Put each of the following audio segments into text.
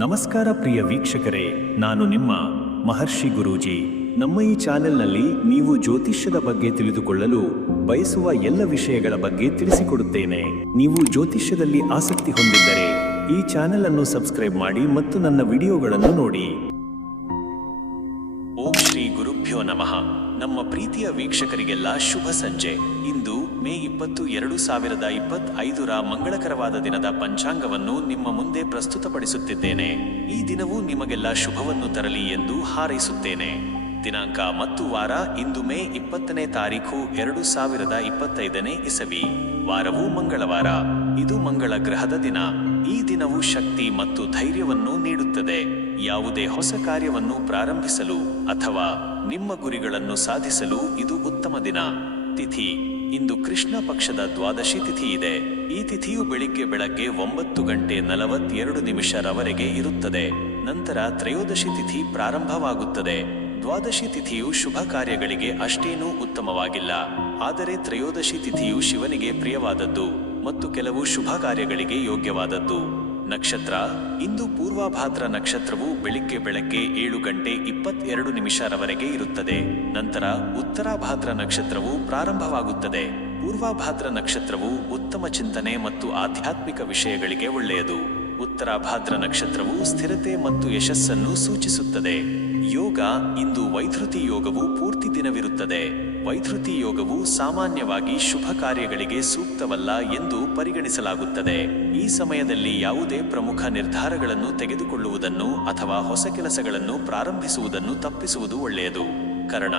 ನಮಸ್ಕಾರ ಪ್ರಿಯ ವೀಕ್ಷಕರೇ, ನಾನು ನಿಮ್ಮ ಮಹರ್ಷಿ ಗುರೂಜಿ. ನಮ್ಮ ಈ ಚಾನೆಲ್ನಲ್ಲಿ ನೀವು ಜ್ಯೋತಿಷ್ಯದ ಬಗ್ಗೆ ತಿಳಿದುಕೊಳ್ಳಲು ಬಯಸುವ ಎಲ್ಲ ವಿಷಯಗಳ ಬಗ್ಗೆ ತಿಳಿಸಿಕೊಡುತ್ತೇನೆ. ನೀವು ಜ್ಯೋತಿಷ್ಯದಲ್ಲಿ ಆಸಕ್ತಿ ಹೊಂದಿದ್ದರೆ ಈ ಚಾನೆಲ್ ಅನ್ನು ಸಬ್ಸ್ಕ್ರೈಬ್ ಮಾಡಿ ಮತ್ತು ನನ್ನ ವಿಡಿಯೋಗಳನ್ನು ನೋಡಿ. ಓಂ ಶ್ರೀ ಗುರುಭ್ಯೋ ನಮಃ. ನಮ್ಮ ಪ್ರೀತಿಯ ವೀಕ್ಷಕರಿಗೆಲ್ಲ ಶುಭ ಸಂಜೆ. ಇಂದು ಮೇ 20, 2025 ಮಂಗಳಕರವಾದ ದಿನದ ಪಂಚಾಂಗವನ್ನು ನಿಮ್ಮ ಮುಂದೆ ಪ್ರಸ್ತುತಪಡಿಸುತ್ತಿದ್ದೇನೆ. ಈ ದಿನವೂ ನಿಮಗೆಲ್ಲ ಶುಭವನ್ನು ತರಲಿ ಎಂದು ಹಾರೈಸುತ್ತೇನೆ. ದಿನಾಂಕ ಮತ್ತು ವಾರ ಇಂದು ಮೇ 20ನೇ ತಾರೀಖು 2025ನೇ ಇಸವಿ. ವಾರವು ಮಂಗಳವಾರ. ಇದು ಮಂಗಳ ಗ್ರಹದ ದಿನ. ಈ ದಿನವು ಶಕ್ತಿ ಮತ್ತು ಧೈರ್ಯವನ್ನು ನೀಡುತ್ತದೆ. ಯಾವುದೇ ಹೊಸ ಕಾರ್ಯವನ್ನು ಪ್ರಾರಂಭಿಸಲು ಅಥವಾ ನಿಮ್ಮ ಗುರಿಗಳನ್ನು ಸಾಧಿಸಲು ಇದು ಉತ್ತಮ ದಿನ. ತಿಥಿ ಇಂದು ಕೃಷ್ಣ ಪಕ್ಷದ ದ್ವಾದಶಿ ತಿಥಿ ಇದೆ. ಈ ತಿಥಿಯು ಬೆಳಿಗ್ಗೆ 9:42 ಇರುತ್ತದೆ. ನಂತರ ತ್ರಯೋದಶಿ ತಿಥಿ ಪ್ರಾರಂಭವಾಗುತ್ತದೆ. ದ್ವಾದಶಿ ತಿಥಿಯು ಶುಭ ಕಾರ್ಯಗಳಿಗೆ ಅಷ್ಟೇನೂ ಉತ್ತಮವಾಗಿಲ್ಲ. ಆದರೆ ತ್ರಯೋದಶಿ ತಿಥಿಯು ಶಿವನಿಗೆ ಪ್ರಿಯವಾದದ್ದು ಮತ್ತು ಕೆಲವು ಶುಭ ಕಾರ್ಯಗಳಿಗೆ ಯೋಗ್ಯವಾದದ್ದು. ನಕ್ಷತ್ರ ಇಂದು ಪೂರ್ವಭಾದ್ರ ನಕ್ಷತ್ರವು ಬೆಳಿಗ್ಗೆ 7:22 ಇರುತ್ತದೆ. ನಂತರ ಉತ್ತರಾಭಾದ್ರ ನಕ್ಷತ್ರವು ಪ್ರಾರಂಭವಾಗುತ್ತದೆ. ಪೂರ್ವಭಾದ್ರ ನಕ್ಷತ್ರವು ಉತ್ತಮ ಚಿಂತನೆ ಮತ್ತು ಆಧ್ಯಾತ್ಮಿಕ ವಿಷಯಗಳಿಗೆ ಒಳ್ಳೆಯದು. ಉತ್ತರಾಭಾದ್ರ ನಕ್ಷತ್ರವು ಸ್ಥಿರತೆ ಮತ್ತು ಯಶಸ್ಸನ್ನು ಸೂಚಿಸುತ್ತದೆ. ಯೋಗ ಇಂದು ವೈಧೃತಿ ಯೋಗವು ಪೂರ್ತಿ ದಿನವಿರುತ್ತದೆ. ವೈಧೃತಿ ಯೋಗವು ಸಾಮಾನ್ಯವಾಗಿ ಶುಭ ಕಾರ್ಯಗಳಿಗೆ ಸೂಕ್ತವಲ್ಲ ಎಂದು ಪರಿಗಣಿಸಲಾಗುತ್ತದೆ. ಈ ಸಮಯದಲ್ಲಿ ಯಾವುದೇ ಪ್ರಮುಖ ನಿರ್ಧಾರಗಳನ್ನು ತೆಗೆದುಕೊಳ್ಳುವುದನ್ನು ಅಥವಾ ಹೊಸ ಕೆಲಸಗಳನ್ನು ಪ್ರಾರಂಭಿಸುವುದನ್ನು ತಪ್ಪಿಸುವುದು ಒಳ್ಳೆಯದು. ಕರ್ಣ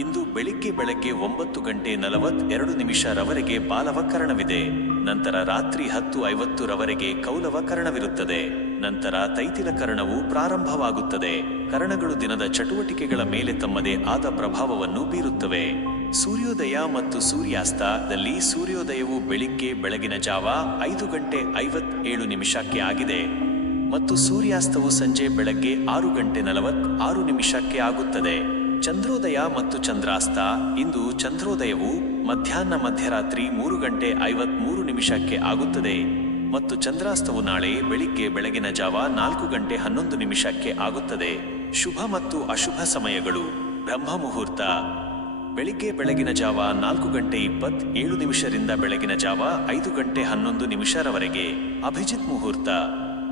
ಇಂದು ಬೆಳಿಗ್ಗೆ 9:42 ಬಾಲವ ಕರ್ಣವಿದೆ. ನಂತರ ರಾತ್ರಿ 10:50 ಕೌಲವ ಕರ್ಣವಿರುತ್ತದೆ. ನಂತರ ತೈತಿಲ ಕರ್ಣವು ಪ್ರಾರಂಭವಾಗುತ್ತದೆ. ಕರ್ಣಗಳು ದಿನದ ಚಟುವಟಿಕೆಗಳ ಮೇಲೆ ತಮ್ಮದೇ ಆದ ಪ್ರಭಾವವನ್ನು ಬೀರುತ್ತವೆ. ಸೂರ್ಯೋದಯ ಮತ್ತು ಸೂರ್ಯಾಸ್ತದಲ್ಲಿ ಸೂರ್ಯೋದಯವು ಬೆಳಗಿನ ಜಾವ 5:57 ಆಗಿದೆ ಮತ್ತು ಸೂರ್ಯಾಸ್ತವು ಸಂಜೆ ಬೆಳಗ್ಗೆ 6:46 ಆಗುತ್ತದೆ. ಚಂದ್ರೋದಯ ಮತ್ತು ಚಂದ್ರಾಸ್ತ ಇಂದು ಚಂದ್ರೋದಯವು ಮಧ್ಯರಾತ್ರಿ 3:53 ಆಗುತ್ತದೆ ಮತ್ತು ಚಂದ್ರಾಸ್ತವು ನಾಳೆ ಬೆಳಗಿನ ಜಾವ 4:11 ಆಗುತ್ತದೆ. ಶುಭ ಮತ್ತು ಅಶುಭ ಸಮಯಗಳು. ಬ್ರಹ್ಮ ಮುಹೂರ್ತ ಬೆಳಗಿನ ಜಾವ 4:27 ಬೆಳಗಿನ ಜಾವ 5:11 ಅಭಿಜಿತ್ ಮುಹೂರ್ತ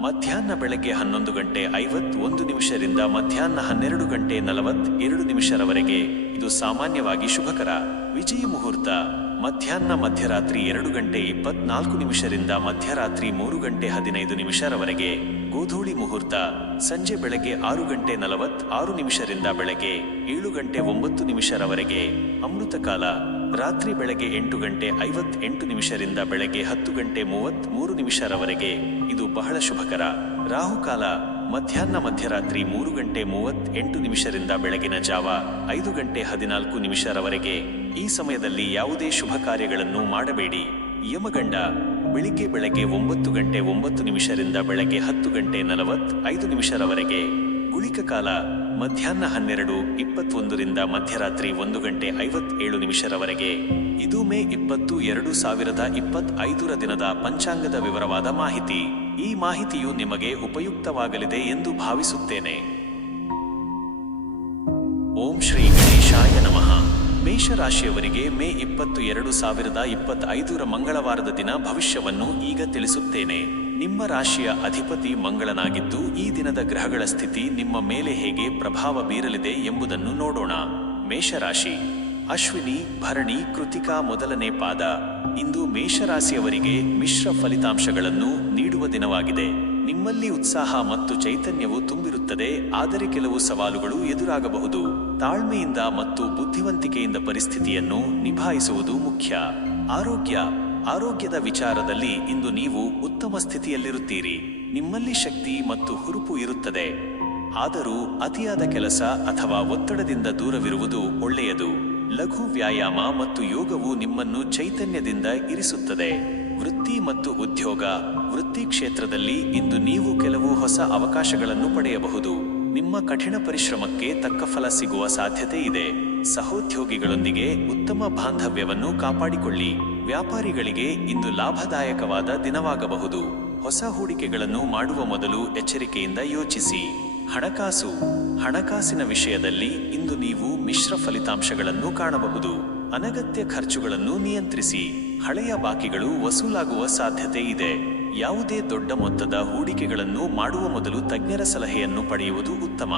ಮಧ್ಯಾಹ್ನ ಬೆಳಗ್ಗೆ 11:51 ಮಧ್ಯಾಹ್ನ 12:42 ಇದು ಸಾಮಾನ್ಯವಾಗಿ ಶುಭಕರ. ವಿಜಯ ಮುಹೂರ್ತ ಮಧ್ಯರಾತ್ರಿ 2:24 ಮಧ್ಯರಾತ್ರಿ 3:15 ಗೋಧೂಳಿ ಮುಹೂರ್ತ ಸಂಜೆ ಬೆಳಗ್ಗೆ 6:46 ಬೆಳಗ್ಗೆ 7:09 ಅಮೃತಕಾಲ ರಾತ್ರಿ ಬೆಳಗ್ಗೆ 8:58 ಬೆಳಗ್ಗೆ 10:33 ಇದು ಬಹಳ ಶುಭಕರ. ರಾಹುಕಾಲ ಮಧ್ಯರಾತ್ರಿ 3:38 ಬೆಳಗಿನ ಜಾವ 5:14 ಈ ಸಮಯದಲ್ಲಿ ಯಾವುದೇ ಶುಭ ಕಾರ್ಯಗಳನ್ನು ಮಾಡಬೇಡಿ. ಯಮಗಂಡ ಬೆಳಿಗ್ಗೆ 9:09 ಬೆಳಗ್ಗೆ 10:45 ಗುಳಿಕ ಕಾಲ ಮಧ್ಯಾಹ್ನ 12:21 ಮಧ್ಯರಾತ್ರಿ 1:57 ಇದು ಮೇ 20, 2025 ದಿನದ ಪಂಚಾಂಗದ ವಿವರವಾದ ಮಾಹಿತಿ. ಈ ಮಾಹಿತಿಯು ನಿಮಗೆ ಉಪಯುಕ್ತವಾಗಲಿದೆ ಎಂದು ಭಾವಿಸುತ್ತೇನೆ. ಓಂ ಶ್ರೀ ಗಣೇಶಾಯ ನಮಃ. ಮೇಷರಾಶಿಯವರಿಗೆ ಮೇ 20, 2025 ಮಂಗಳವಾರದ ದಿನ ಭವಿಷ್ಯವನ್ನು ಈಗ ತಿಳಿಸುತ್ತೇನೆ. ನಿಮ್ಮ ರಾಶಿಯ ಅಧಿಪತಿ ಮಂಗಳನಾಗಿದ್ದು ಈ ದಿನದ ಗ್ರಹಗಳ ಸ್ಥಿತಿ ನಿಮ್ಮ ಮೇಲೆ ಹೇಗೆ ಪ್ರಭಾವ ಬೀರಲಿದೆ ಎಂಬುದನ್ನು ನೋಡೋಣ. ಮೇಷರಾಶಿ ಅಶ್ವಿನಿ, ಭರಣಿ, ಕೃತಿಕಾ ಮೊದಲನೇ ಪಾದ. ಇಂದು ಮೇಷರಾಶಿಯವರಿಗೆ ಮಿಶ್ರ ಫಲಿತಾಂಶಗಳನ್ನು ನೀಡುವ ದಿನವಾಗಿದೆ. ನಿಮ್ಮಲ್ಲಿ ಉತ್ಸಾಹ ಮತ್ತು ಚೈತನ್ಯವು ತುಂಬಿರುತ್ತದೆ, ಆದರೆ ಕೆಲವು ಸವಾಲುಗಳು ಎದುರಾಗಬಹುದು. ತಾಳ್ಮೆಯಿಂದ ಮತ್ತು ಬುದ್ಧಿವಂತಿಕೆಯಿಂದ ಪರಿಸ್ಥಿತಿಯನ್ನು ನಿಭಾಯಿಸುವುದು ಮುಖ್ಯ. ಆರೋಗ್ಯದ ವಿಚಾರದಲ್ಲಿ ಇಂದು ನೀವು ಉತ್ತಮ ಸ್ಥಿತಿಯಲ್ಲಿರುತ್ತೀರಿ. ನಿಮ್ಮಲ್ಲಿ ಶಕ್ತಿ ಮತ್ತು ಹುರುಪು ಇರುತ್ತದೆ. ಆದರೂ ಅತಿಯಾದ ಕೆಲಸ ಅಥವಾ ಒತ್ತಡದಿಂದ ದೂರವಿರುವುದು ಒಳ್ಳೆಯದು. ಲಘು ವ್ಯಾಯಾಮ ಮತ್ತು ಯೋಗವು ನಿಮ್ಮನ್ನು ಚೈತನ್ಯದಿಂದ ಇರಿಸುತ್ತದೆ. ವೃತ್ತಿ ಮತ್ತು ಉದ್ಯೋಗ. ವೃತ್ತಿ ಕ್ಷೇತ್ರದಲ್ಲಿ ಇಂದು ನೀವು ಕೆಲವು ಹೊಸ ಅವಕಾಶಗಳನ್ನು ಪಡೆಯಬಹುದು. ನಿಮ್ಮ ಕಠಿಣ ಪರಿಶ್ರಮಕ್ಕೆ ತಕ್ಕ ಫಲ ಸಿಗುವ ಸಾಧ್ಯತೆ ಇದೆ. ಸಹೋದ್ಯೋಗಿಗಳೊಂದಿಗೆ ಉತ್ತಮ ಬಾಂಧವ್ಯವನ್ನು ಕಾಪಾಡಿಕೊಳ್ಳಿ. ವ್ಯಾಪಾರಿಗಳಿಗೆ ಇಂದು ಲಾಭದಾಯಕವಾದ ದಿನವಾಗಬಹುದು. ಹೊಸ ಹೂಡಿಕೆಗಳನ್ನು ಮಾಡುವ ಮೊದಲು ಎಚ್ಚರಿಕೆಯಿಂದ ಯೋಚಿಸಿ. ಹಣಕಾಸಿನ ವಿಷಯದಲ್ಲಿ ಇಂದು ನೀವು ಮಿಶ್ರ ಫಲಿತಾಂಶಗಳನ್ನು ಕಾಣಬಹುದು. ಅನಗತ್ಯ ಖರ್ಚುಗಳನ್ನು ನಿಯಂತ್ರಿಸಿ. ಹಳೆಯ ಬಾಕಿಗಳು ವಸೂಲಾಗುವ ಸಾಧ್ಯತೆ ಇದೆ. ಯಾವುದೇ ದೊಡ್ಡ ಮೊತ್ತದ ಹೂಡಿಕೆಗಳನ್ನು ಮಾಡುವ ಮೊದಲು ತಜ್ಞರ ಸಲಹೆಯನ್ನು ಪಡೆಯುವುದು ಉತ್ತಮ.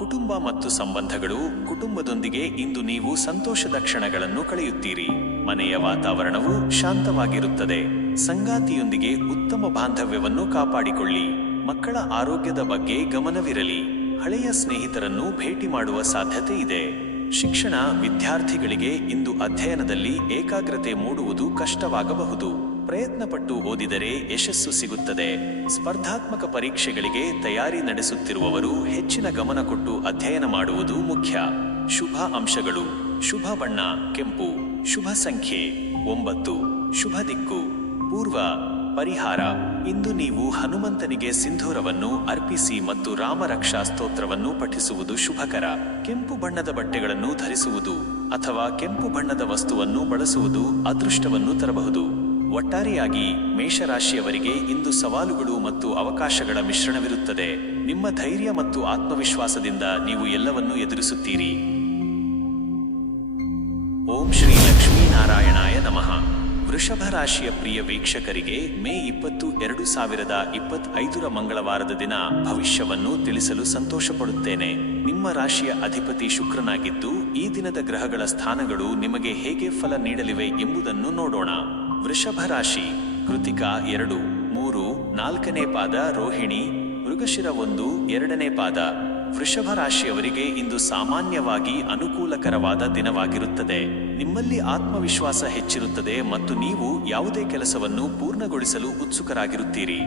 ಕುಟುಂಬ ಮತ್ತು ಸಂಬಂಧಗಳು. ಕುಟುಂಬದೊಂದಿಗೆ ಇಂದು ನೀವು ಸಂತೋಷದ ಕ್ಷಣಗಳನ್ನು ಕಳೆಯುತ್ತೀರಿ. ಮನೆಯ ವಾತಾವರಣವು ಶಾಂತವಾಗಿರುತ್ತದೆ. ಸಂಗಾತಿಯೊಂದಿಗೆ ಉತ್ತಮ ಬಾಂಧವ್ಯವನ್ನು ಕಾಪಾಡಿಕೊಳ್ಳಿ. ಮಕ್ಕಳ ಆರೋಗ್ಯದ ಬಗ್ಗೆ ಗಮನವಿರಲಿ. ಹಳೆಯ ಸ್ನೇಹಿತರನ್ನು ಭೇಟಿ ಮಾಡುವ ಸಾಧ್ಯತೆ ಇದೆ. ಶಿಕ್ಷಣ. ವಿದ್ಯಾರ್ಥಿಗಳಿಗೆ ಇಂದು ಅಧ್ಯಯನದಲ್ಲಿ ಏಕಾಗ್ರತೆ ಮೂಡುವುದು ಕಷ್ಟವಾಗಬಹುದು. ಪ್ರಯತ್ನಪಟ್ಟು ಓದಿದರೆ ಯಶಸ್ಸು ಸಿಗುತ್ತದೆ. ಸ್ಪರ್ಧಾತ್ಮಕ ಪರೀಕ್ಷೆಗಳಿಗೆ ತಯಾರಿ ನಡೆಸುತ್ತಿರುವವರು ಹೆಚ್ಚಿನ ಗಮನ ಕೊಟ್ಟು ಅಧ್ಯಯನ ಮಾಡುವುದು ಮುಖ್ಯ. ಶುಭ ಅಂಶಗಳು. ಶುಭ ಬಣ್ಣ ಕೆಂಪು. ಶುಭ ಸಂಖ್ಯೆ 9. ಶುಭ ದಿಕ್ಕು ಪೂರ್ವ. ಪರಿಹಾರ. ಇಂದು ನೀವು ಹನುಮಂತನಿಗೆ ಸಿಂಧೂರವನ್ನು ಅರ್ಪಿಸಿ ಮತ್ತು ರಾಮರಕ್ಷಾ ಸ್ತೋತ್ರವನ್ನು ಪಠಿಸುವುದು ಶುಭಕರ. ಕೆಂಪು ಬಣ್ಣದ ಬಟ್ಟೆಗಳನ್ನು ಧರಿಸುವುದು ಅಥವಾ ಕೆಂಪು ಬಣ್ಣದ ವಸ್ತುವನ್ನು ಬಳಸುವುದು ಅದೃಷ್ಟವನ್ನು ತರಬಹುದು. ಒಟ್ಟಾರೆಯಾಗಿ ಮೇಷರಾಶಿಯವರಿಗೆ ಇಂದು ಸವಾಲುಗಳು ಮತ್ತು ಅವಕಾಶಗಳ ಮಿಶ್ರಣವಿರುತ್ತದೆ. ನಿಮ್ಮ ಧೈರ್ಯ ಮತ್ತು ಆತ್ಮವಿಶ್ವಾಸದಿಂದ ನೀವು ಎಲ್ಲವನ್ನೂ ಎದುರಿಸುತ್ತೀರಿ. ಓಂ ಶ್ರೀ ಲಕ್ಷ್ಮೀನಾರಾಯಣಾಯ ನಮಃ. ವೃಷಭ ರಾಶಿಯ ಪ್ರಿಯ ವೀಕ್ಷಕರಿಗೆ ಮೇ 20, 2025 ಮಂಗಳವಾರದ ದಿನ ಭವಿಷ್ಯವನ್ನು ತಿಳಿಸಲು ಸಂತೋಷಪಡುತ್ತೇನೆ. ನಿಮ್ಮ ರಾಶಿಯ ಅಧಿಪತಿ ಶುಕ್ರನಾಗಿದ್ದು ಈ ದಿನದ ಗ್ರಹಗಳ ಸ್ಥಾನಗಳು ನಿಮಗೆ ಹೇಗೆ ಫಲ ನೀಡಲಿವೆ ಎಂಬುದನ್ನು ನೋಡೋಣ. ವೃಷಭ ರಾಶಿ. ಕೃತಿಕಾ 2, 3, 4ನೇ ಪಾದ. ರೋಹಿಣಿ, ಮೃಗಶಿರ 1, 2ನೇ ಪಾದ. ವೃಷಭ ರಾಶಿಯವರಿಗೆ ಇಂದು ಸಾಮಾನ್ಯವಾಗಿ ಅನುಕೂಲಕರವಾದ ದಿನವಾಗಿರುತ್ತದೆ. ನಿಮ್ಮಲ್ಲಿ ಆತ್ಮವಿಶ್ವಾಸ ಹೆಚ್ಚಿರುತ್ತದೆ ಮತ್ತು ನೀವು ಯಾವುದೇ ಕೆಲಸವನ್ನು ಪೂರ್ಣಗೊಳಿಸಲು ಉತ್ಸುಕರಾಗಿರುತ್ತೀರಿ.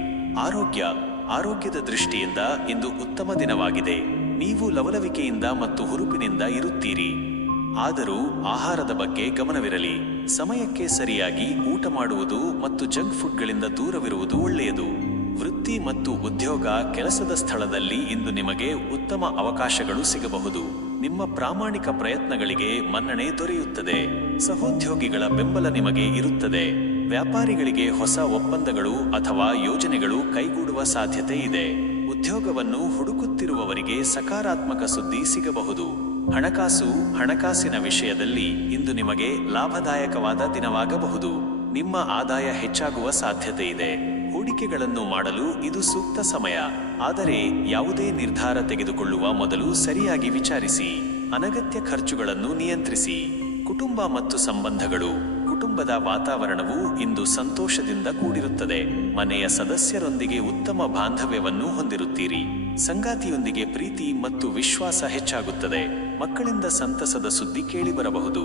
ಆರೋಗ್ಯದ ದೃಷ್ಟಿಯಿಂದ ಇಂದು ಉತ್ತಮ ದಿನವಾಗಿದೆ. ನೀವು ಲವಲವಿಕೆಯಿಂದ ಮತ್ತು ಹುರುಪಿನಿಂದ ಇರುತ್ತೀರಿ. ಆದರೂ ಆಹಾರದ ಬಗ್ಗೆ ಗಮನವಿರಲಿ. ಸಮಯಕ್ಕೆ ಸರಿಯಾಗಿ ಊಟ ಮಾಡುವುದು ಮತ್ತು ಜಂಕ್ ಫುಡ್ಗಳಿಂದ ದೂರವಿರುವುದು ಒಳ್ಳೆಯದು. ವೃತ್ತಿ ಮತ್ತು ಉದ್ಯೋಗ. ಕೆಲಸದ ಸ್ಥಳದಲ್ಲಿ ಇಂದು ನಿಮಗೆ ಉತ್ತಮ ಅವಕಾಶಗಳು ಸಿಗಬಹುದು. ನಿಮ್ಮ ಪ್ರಾಮಾಣಿಕ ಪ್ರಯತ್ನಗಳಿಗೆ ಮನ್ನಣೆ ದೊರೆಯುತ್ತದೆ. ಸಹೋದ್ಯೋಗಿಗಳ ಬೆಂಬಲ ನಿಮಗೆ ಇರುತ್ತದೆ. ವ್ಯಾಪಾರಿಗಳಿಗೆ ಹೊಸ ಒಪ್ಪಂದಗಳು ಅಥವಾ ಯೋಜನೆಗಳು ಕೈಗೂಡುವ ಸಾಧ್ಯತೆ ಇದೆ. ಉದ್ಯೋಗವನ್ನು ಹುಡುಕುತ್ತಿರುವವರಿಗೆ ಸಕಾರಾತ್ಮಕ ಸುದ್ದಿ ಸಿಗಬಹುದು. ಹಣಕಾಸಿನ ವಿಷಯದಲ್ಲಿ ಇಂದು ನಿಮಗೆ ಲಾಭದಾಯಕವಾದ ದಿನವಾಗಬಹುದು. ನಿಮ್ಮ ಆದಾಯ ಹೆಚ್ಚಾಗುವ ಸಾಧ್ಯತೆ ಇದೆ. ಹೂಡಿಕೆಗಳನ್ನು ಮಾಡಲು ಇದು ಸೂಕ್ತ ಸಮಯ. ಆದರೆ ಯಾವುದೇ ನಿರ್ಧಾರ ತೆಗೆದುಕೊಳ್ಳುವ ಮೊದಲು ಸರಿಯಾಗಿ ವಿಚಾರಿಸಿ. ಅನಗತ್ಯ ಖರ್ಚುಗಳನ್ನು ನಿಯಂತ್ರಿಸಿ. ಕುಟುಂಬ ಮತ್ತು ಸಂಬಂಧಗಳು. ಕುಟುಂಬದ ವಾತಾವರಣವು ಇಂದು ಸಂತೋಷದಿಂದ ಕೂಡಿರುತ್ತದೆ. ಮನೆಯ ಸದಸ್ಯರೊಂದಿಗೆ ಉತ್ತಮ ಬಾಂಧವ್ಯವನ್ನು ಹೊಂದಿರುತ್ತೀರಿ. ಸಂಗಾತಿಯೊಂದಿಗೆ ಪ್ರೀತಿ ಮತ್ತು ವಿಶ್ವಾಸ ಹೆಚ್ಚಾಗುತ್ತದೆ. ಮಕ್ಕಳಿಂದ ಸಂತಸದ ಸುದ್ದಿ ಕೇಳಿಬರಬಹುದು.